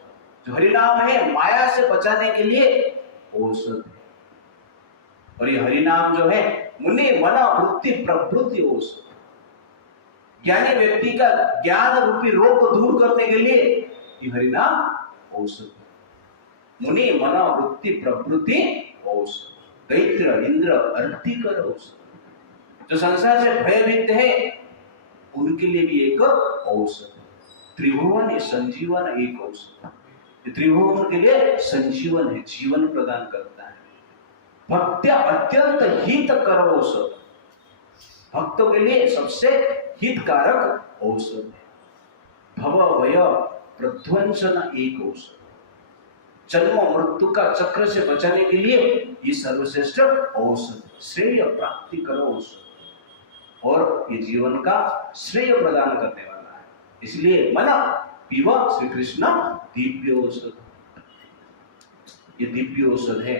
जो हरिनाम है माया से बचाने के लिए औषध है। और ये हरिनाम जो है मुनि मन वृत्ति प्रवृत्ति औषध, ज्ञानी व्यक्ति का ज्ञान रूपी रोग को दूर करने के लिए ये हरिनाम औषध है। मुनि मन वृत्ति प्रवृत्ति औषध दैत्र इंद्र अर्तिकर औषध, जो संसार से भयभीत है उनके लिए भी एक औषध। त्रिभुवन संजीवन एक औषध, त्रिभुवन के लिए संजीवन है, जीवन प्रदान करता है। भक्त्या अत्यंत हित कर औषध, भक्तों के लिए सबसे हितकारक औषध है। भव भय प्रध्वंसन एक औषध, जन्म मृत्यु का चक्र से बचाने के लिए ये सर्वश्रेष्ठ औषध, श्रेय प्राप्ति कर औषध, और ये जीवन का श्रेय प्रदान करने वाला है। इसलिए मन पीव श्री कृष्ण दिव्य औषध, ये दिव्य औषध है।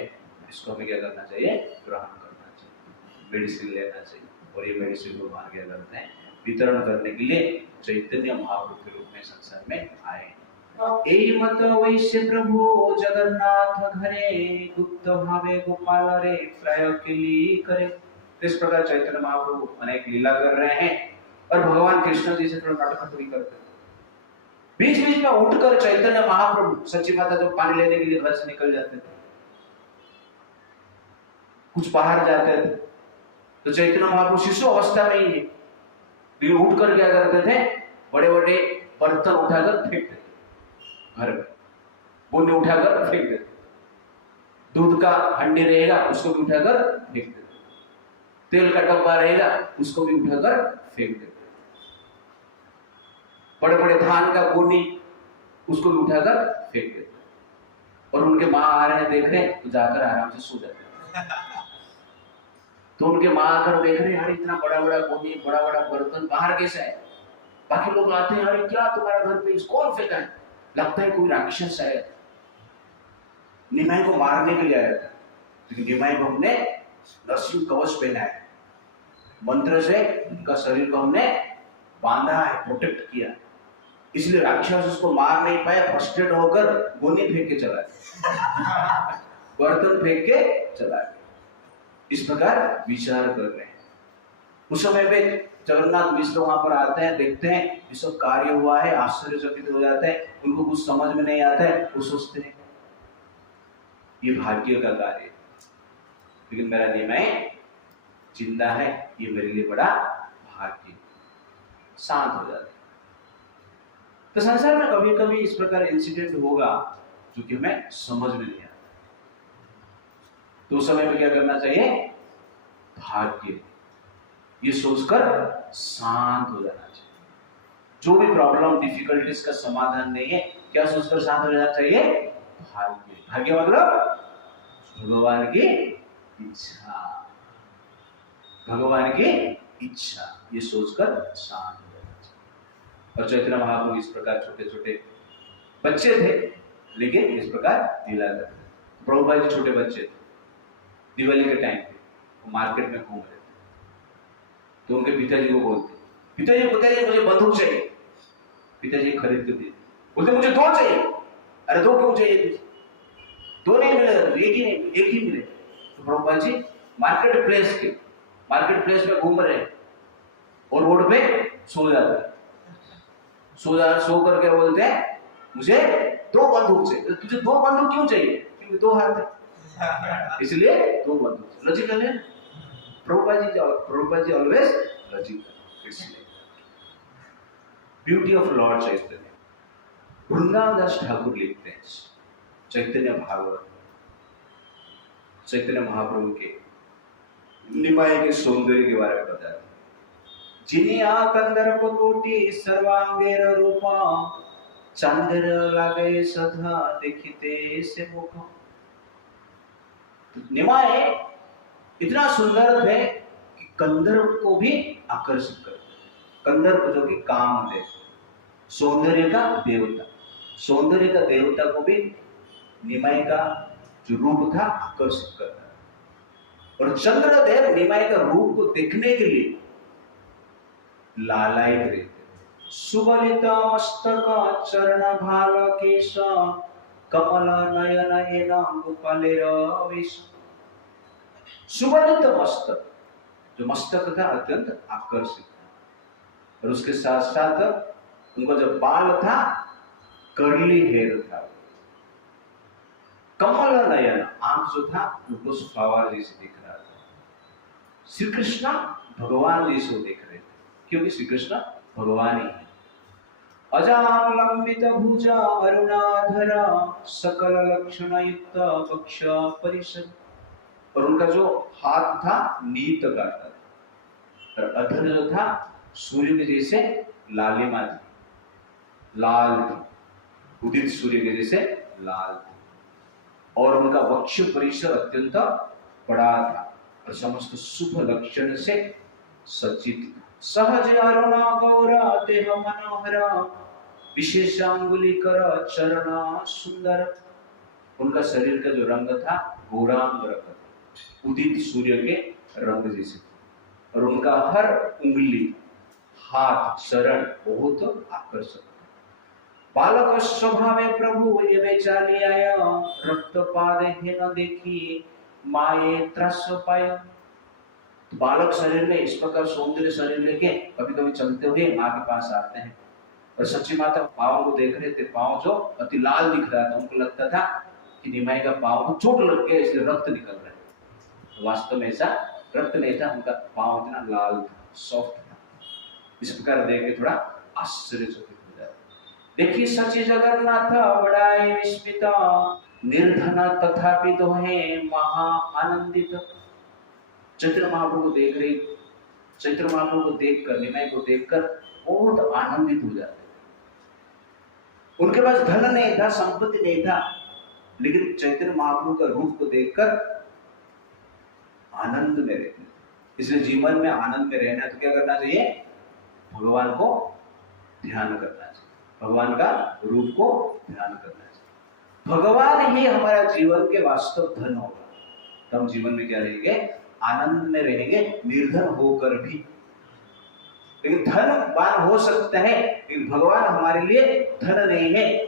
इसको हमें क्या करना चाहिए? ग्रहण करना चाहिए, मेडिसिन लेना चाहिए। और ये मेडिसिन को भगवान क्या करते हैं? वितरण करने के लिए चैतन्य महाप्रभु के रूप में संसार में आए। एहि मत वैश्य प्रभु जगन्नाथ घरे गुप्त भावे गोपाल रे प्राय केली करे। इस प्रकार चैतन्य महाप्रभु अनेक लीला कर रहे हैं, और भगवान कृष्ण जी से थोड़ा नाटक भी करते हैं। बीच बीच में उठकर चैतन्य महाप्रभु सच्ची माता जो पानी लेने के लिए घर से निकल जाते थे, कुछ बाहर जाते थे, तो चैतन्य महाप्रभु शिशु अवस्था में ही है, लेकिन उठकर क्या करते थे? बड़े बड़े बर्तन उठाकर फेंक देते घर में, बोने उठाकर फेंक देते, दूध का हंडी रहेगा उसको भी उठाकर फेंक देते, तेल का डब्बा रहेगा उसको भी उठाकर फेंक देते, बड़े बड़े धान का गोनी उसको भी उठाकर फेंक देते। और उनके माँ आ रहे हैं देख रहे हैं तो जाकर आराम से सो जाते हैं। तो उनके माँ आकर देख रहे हैं, अरे इतना बड़ा बड़ा गोनी, बड़ा बड़ा बर्तन बाहर कैसा है। बाकी लोग आते हैं, अरे क्या तुम्हारा घर पे कौन फेंका है, लगता है कोई राक्षस है, निमाई को मारने के लिए आया था। लेकिन निमाई को हमने रस्सी कवच पहना है, मंत्र से उनका शरीर को हमने बांधा है, प्रोटेक्ट किया, इसलिए राक्षस उसको मार नहीं पाया। फ्रस्ट्रेट होकर गोनी फेंक के चला गया, बर्तन फेंक के चला गया। इस प्रकार विचार कर रहे हैं। उस समय पे जगन्नाथ मिश्र वहां पर आते हैं, देखते हैं ये सब कार्य हुआ है, आश्चर्यचकित हो जाते हैं। उनको कुछ समझ में नहीं आता है, वो सोचते हैं ये भाग्य का कार्य है, लेकिन मेरा निमाई जिंदा है, ये मेरे लिए बड़ा भाग्य। शांत हो जाते हैं। तो संसार में कभी कभी इस प्रकार इंसिडेंट होगा जो कि हमें समझ में नहीं आता। तो उस समय में क्या करना चाहिए, भाग्य, ये सोचकर शांत हो जाना चाहिए। जो भी प्रॉब्लम डिफिकल्टीज का समाधान नहीं है, क्या सोचकर शांत हो जाना चाहिए, भाग्य। भाग्य मतलब भगवान की इच्छा, भगवान की इच्छा, ये सोचकर शांत हो जाना चाहिए। और चैतन्य महाप्रभु इस प्रकार छोटे छोटे बच्चे थे, लेकिन इस प्रकार लीला करते थे। प्रभुपाद जी छोटे बच्चे थे, दिवाली के टाइम पे वो मार्केट में घूम रहे थे, तो उनके पिताजी को बोलते, पिताजी मुझे बंदूक चाहिए। पिताजी खरीद के दिए, बोलते मुझे दो चाहिए। अरे दो क्यों चाहिए तुझे, दो नहीं मिलेगा, एक ही मिले। तो प्रभुपाद जी मार्केट प्लेस में घूम रहे और रोड पे सो जाता है, सो करके बोलते हैं मुझे दो बंदूक चाहिए। तुझे दो बंदूक क्यों चाहिए, क्योंकि दो हाथ है, इसलिए दो बंदूक। लॉजिकल है, प्रभुपाद जी ऑलवेज लॉजिकल। इसलिए ब्यूटी ऑफ लॉर्ड चैतन्य, वृंदावन दास ठाकुर लिखते हैं चैतन्य भागवत, चैतन्य महाप्रभु के निमाई के सौंदर्य के बारे में बताते हैं। जिनिया कंदर्प कोटि सर्वांगेर रूपा, चंद्र लागे सदा देखिते से मुख। निमाई इतना सुंदर थे कि कंदर्प को भी आकर्षित करते। कंदर्प जो कि कामदेव, सौंदर्य का देवता, सौंदर्य का देवता को भी निमाई का जो रूप था आकर्षित करता। और चंद्रदेव निमाई का रूप को देखने के लिए लालायित रहते। सुबलिता मस्तक चरण भाल केश, कमल नयन एना गोपालेर वेश। सुबलित मस्तक, जो मस्तक था अत्यंत आकर्षित था, और उसके साथ साथ उनका जो बाल था कर्ली हेयर था। कमल नयन, आंख जो था लोटस फ्लावर जैसे दिख रहा था। श्री कृष्ण भगवान जैसे देख रहे थे, क्योंकि श्री कृष्ण भगवान ही है। अजान लंबित भुजा अरुणाधरा, सकल लक्षण युक्त वक्ष परिषद। और उनका जो हाथ था नीत का था, और अधर जो था सूर्य के जैसे लालिमा थी, लाल थी, उदित सूर्य के जैसे लाल थी। और उनका वक्ष परिसर अत्यंत बड़ा था और समस्त शुभ लक्षण से सज्जित था। सहज अरुणा गौरा देह मनोहरा, विशेषांगुली कर चरण सुंदर। उनका शरीर का जो रंग था गौरांग रंग था, उदित सूर्य के रंग जैसे, और उनका हर उंगली, हाथ, चरण बहुत आकर्षक। बालक स्वभावे प्रभु ये चाली आया, रक्त पादे न देखी माये त्रस पाय। तो बालक शरीर में इस प्रकार सौंदर्य शरीर लेके कभी कभी चलते हुए माँ के पास आते हैं, और सच्ची माता पाँव को देख रहे थे, पाँव जो अति लाल दिख रहा था। उनको लगता था कि निमाई का पाँव को चोट लग गया, इसलिए रक्त निकल रहा है। तो वास्तव में ऐसा रक्त नहीं था, उनका पाँव इतना लाल था, सॉफ्ट था। इस प्रकार देख के थोड़ा आश्चर्यचकित हो जाता। देखिए सच्ची जगन्नाथ बड़ाई विस्मिता, निर्धन तथापि दोहे महा आनंदित। चैतन्य महाप्रभु को देख रही, चैतन्य महाप्रभु को देखकर, निमाई को देखकर बहुत आनंदित हो जाते। उनके पास धन नहीं था, संपत्ति नहीं था, लेकिन चैतन्य महाप्रभु का रूप को देखकर आनंद में रहते। इसलिए जीवन में आनंद में रहना तो क्या करना चाहिए? भगवान को ध्यान करना चाहिए, भगवान का रूप को ध्यान करना चाहिए। भगवान ही हमारा जीवन के वास्तव धन होगा, तो हम जीवन में क्या रहेंगे? आनंद में रहेंगे, निर्धन होकर भी। लेकिन धनवान हो सकता है, लेकिन भगवान हमारे लिए धन नहीं है,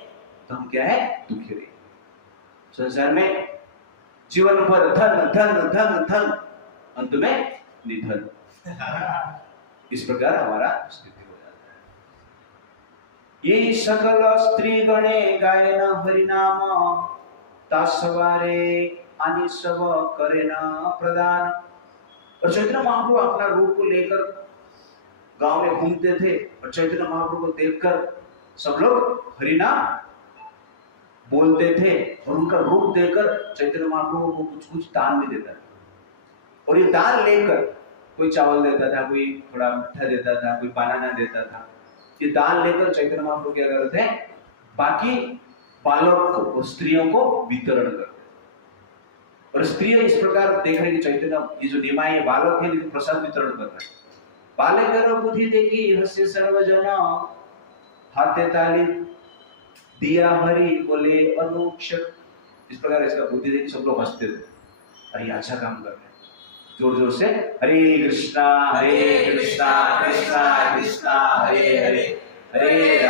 तो हम क्या है? दुखी रहेंगे। संसार में जीवन भर धन धन धन धन, अंत में निधन। इस प्रकार हमारा स्थिति हो जाता है। ये सकल स्त्री गणे गायन हरिनाम, तासवारे आनि सब करे न प्रदान। और चैतन्य महाप्रभु अपना रूप को लेकर गांव में घूमते थे, और चैतन्य महाप्रभु को देखकर सब लोग हरिनाम बोलते थे, और उनका रूप देखकर चैतन्य महाप्रभु को कुछ कुछ दान भी देता था। और ये दान लेकर कोई चावल देता था, कोई थोड़ा मिठा देता था, कोई बनाना देता था। ये दान लेकर चैतन्य महाप्रभु क्या करते हैं? बाकी बालक को और स्त्रियों को वितरण करते। और स्त्रियां इस प्रकार देख रहे कि चैतन्य, ये जो निमाई बालक है, लेकिन प्रसाद वितरण कर रहे हैं। बालकर बुद्धि देखी हस्य सर्वजन, हाथे ताली दिया हरि बोले अनुक्षर। इस प्रकार इसका बुद्धि देखी सब लोग हंसते थे, अरे अच्छा काम कर रहे हैं। जोर जोर से हरे कृष्णा कृष्णा कृष्णा हरे हरे, हरे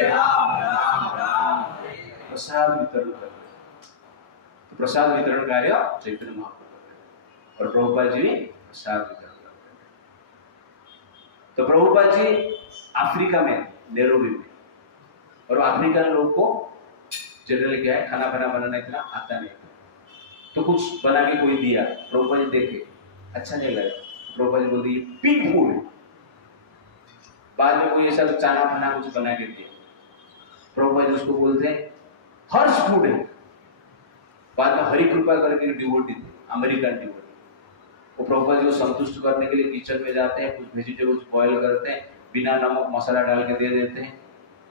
राम राम राम। प्रसाद वितरण कर रहे हैं। तो प्रसाद वितरण कार्य चैतन्य महाप्रभु कर रहे हैं, और प्रभुपाद जी प्रसाद वितरण करते हैं। तो प्रभुपाद जी अफ्रीका में, नैरोबी में, और अफ्रीकन लोग को जनरली क्या है, खाना बनाना इतना आता नहीं, तो कुछ बना के कोई दिया, प्रभुपाद जी देखे अच्छा नहीं लगा, प्रभुपाद जी बोल दिए पिग फूड। बाद में कोई ऐसा चाना फना कुछ बना के दिया, प्रभुपाद जी उसको बोलते हैं हर्ष फूड है। बाद में हरि कृपा करके डिवोटी थे, अमेरिकन डिवोटी, वो प्रभुपाद जी को संतुष्ट करने के लिए किचन में जाते हैं, कुछ वेजिटेबल्स बॉयल करते हैं, बिना नमक मसाला डाल के दे देते हैं।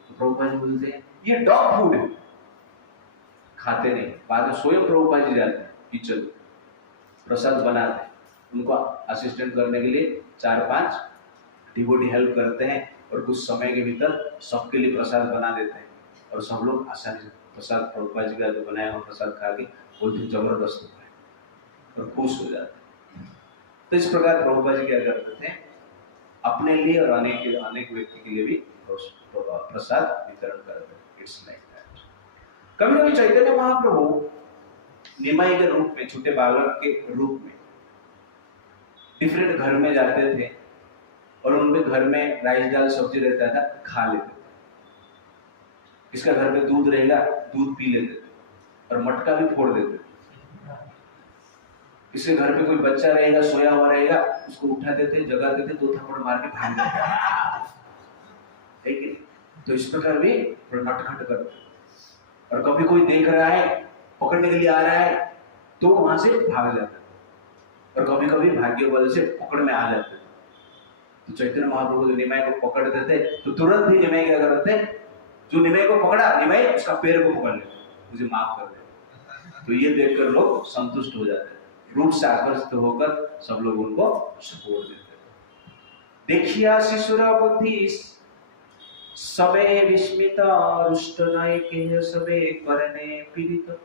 तो प्रभुपाद जी बोलते हैं ये डॉग फूड है, खाते नहीं। बाद में स्वयं प्रभुपाद जी जाते हैं किचन, प्रसाद बनाते हैं, उनको असिस्टेंट करने के लिए 4-5 डिवोटी हेल्प करते हैं, और कुछ समय के भीतर सबके लिए प्रसाद बना देते हैं, और सब लोग आसानी से प्रसाद, प्रभुपाद जी का जो बनाया हुआ प्रसाद खा के बहुत ही जबरदस्त होता है और खुश हो जाते हैं। तो इस प्रकार प्रभुपाद जी क्या करते थे, अपने लिए और अनेक व्यक्ति के लिए भी प्रसाद वितरण करते हैं। It's like that. कभी कभी चैतन्य महाप्रभु निमाई के रूप में, छोटे बालक के रूप में डिफरेंट घर में जाते थे, और उनके घर में राइस दाल सब्जी रहता था, खा लेते थे। किसका घर में दूध रहेगा, दूध पी लेते थे, और मटका भी फोड़ देते थे। किसी घर पे कोई बच्चा रहेगा, सोया हुआ रहेगा, उसको उठा देते, जगा देते, 2 थप्पड़ मार के भाग जाते। ठीक है? तो इस प्रकार भी नटखट करते। और कभी कोई देख रहा है, पकड़ने के लिए आ रहा है, तो वहां से भाग जाता है, और कभी कभी भाग्य बल से पकड़ में आ जाते। तो चैतन्य महाप्रभु जो निमाई को पकड़ते थे, तो तुरंत ही निमाई क्या करते, जो निमाई को पकड़ा, निमाई उसका पैर को पकड़ लेते, मुझे माफ कर दे। तो ये देखकर लोग संतुष्ट हो जाते, रूप से आकर्षित होकर सब लोग उनको सपोर्ट देते। देखिया शिशुर बुद्धि सबे विस्मित, रुष्ट नय के सबे करने पीड़ित।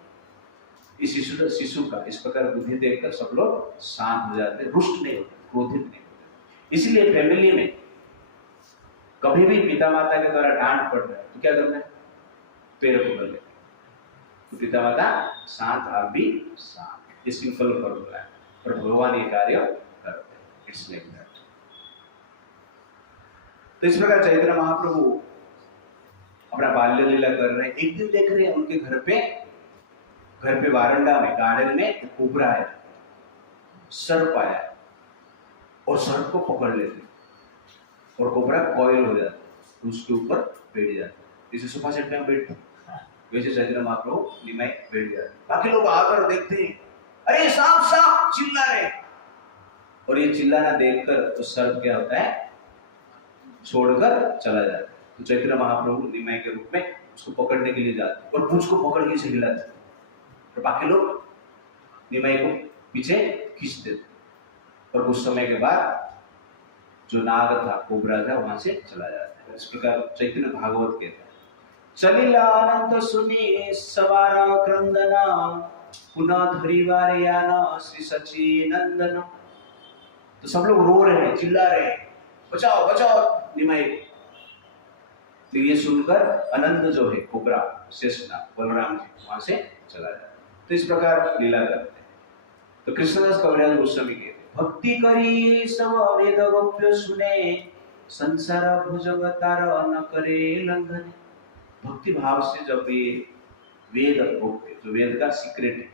इस शिशु का इस प्रकार बुद्धि देखकर सब लोग शांत हो जाते, रुष्ट नहीं होते, क्रोधित नहीं होते। इसलिए फैमिली में कभी भी पिता माता के द्वारा डांट पड़ रहा है तो क्या करना है, पैर पकड़ लेते, तो पिता माता शांत, आप भी शांत। ये सिंपल फॉर्मूला है, और भगवान ये कार्य करते हैं। It's like that. तो इस प्रकार चैतन्य महाप्रभु अपना बाल्य लीला कर रहे हैं। एक दिन देख रहे हैं उनके घर पे वारंडा में, गार्डन में एक कोबरा आया, सर्प आया, और सर्प को पकड़ लेते, और कोबरा कॉइल हो जाता, उसके ऊपर बैठ जाता। जैसे सोफा सेट में बैठते वैसे चैतन्य महाप्रभु निमाई बैठ जाते। बाकी लोग आकर देखते हैं, अरे सांप सांप चिल्ला रहे, और ये चिल्लाना देखकर तो सर्प क्या होता है, छोड़कर चला जाता है। तो चैतन्य महाप्रभु निमाई के रूप में उसको पकड़ने के लिए जाते, और पूंछ को पकड़ के हिलाते, और बाकी लोग निमाई को पीछे खींच देते। और कुछ समय के बाद जो नाग था, कोबरा था, वहां से चला जाता है। इस प्रकार चैतन्य भागवत कहता है, चलिला अनंत सुनी सवारा क्रंदना, पुनः धरिवार याना श्री सच्चिनंदन। तो सब लोग रो रहे हैं, चिल्ला रहे हैं, बचाओ बचाओ निमाई। तो ये सुनकर अनंत जो है कोबरा शेषनाग बलराम जी वहां से चला जाता है। तो इस प्रकार लीला करते हैं। तो कृष्णदास कविराज गोस्वामी कहते हैं, भक्ति करी सब वेद गोप्य सुने, संसार भुजग तार न करे लंघन। भक्ति भाव से जब ये वेद गोप्य, जो वेद का सीक्रेट है,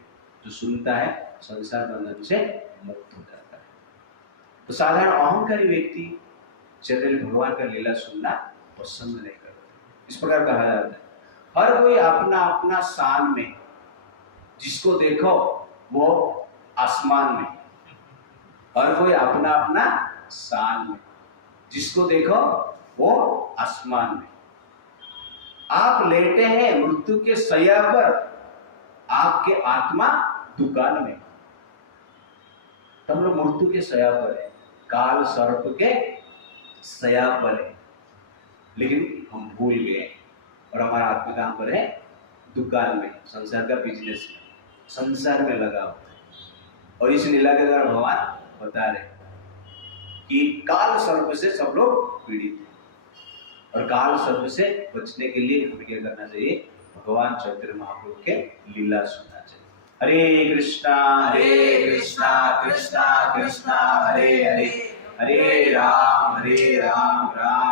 जो सुनता है, संसार बंधन से मुक्त हो जाता है। तो साधारण अहंकारी व्यक्ति चैतन्य भगवान का लीला सुनना पसंद नहीं करते। इस प्रकार कहा जाता है, हर कोई अपना अपना स्थान में, जिसको देखो वो आसमान में, हर कोई अपना अपना स्थान में, जिसको देखो वो आसमान में। आप लेटे हैं मृत्यु के शैया पर, आपके आत्मा दुकान में। तो हम लोग मृत्यु के शैया पर है, काल सर्प के शैया पर है, लेकिन हम भूल गए और हमारा आत्मा कहां पर है? दुकान में, संसार का बिजनेस में, संसार में लगा हुआ है। और इस लीला के द्वारा भगवान बता रहे कि काल सर्प से सब लोग पीड़ित हैं, और काल सर्प से बचने के लिए हमें क्या करना चाहिए? भगवान चैतन्य महाप्रभु के लीला सुनना चाहिए। हरे कृष्णा कृष्णा कृष्णा हरे हरे, हरे राम राम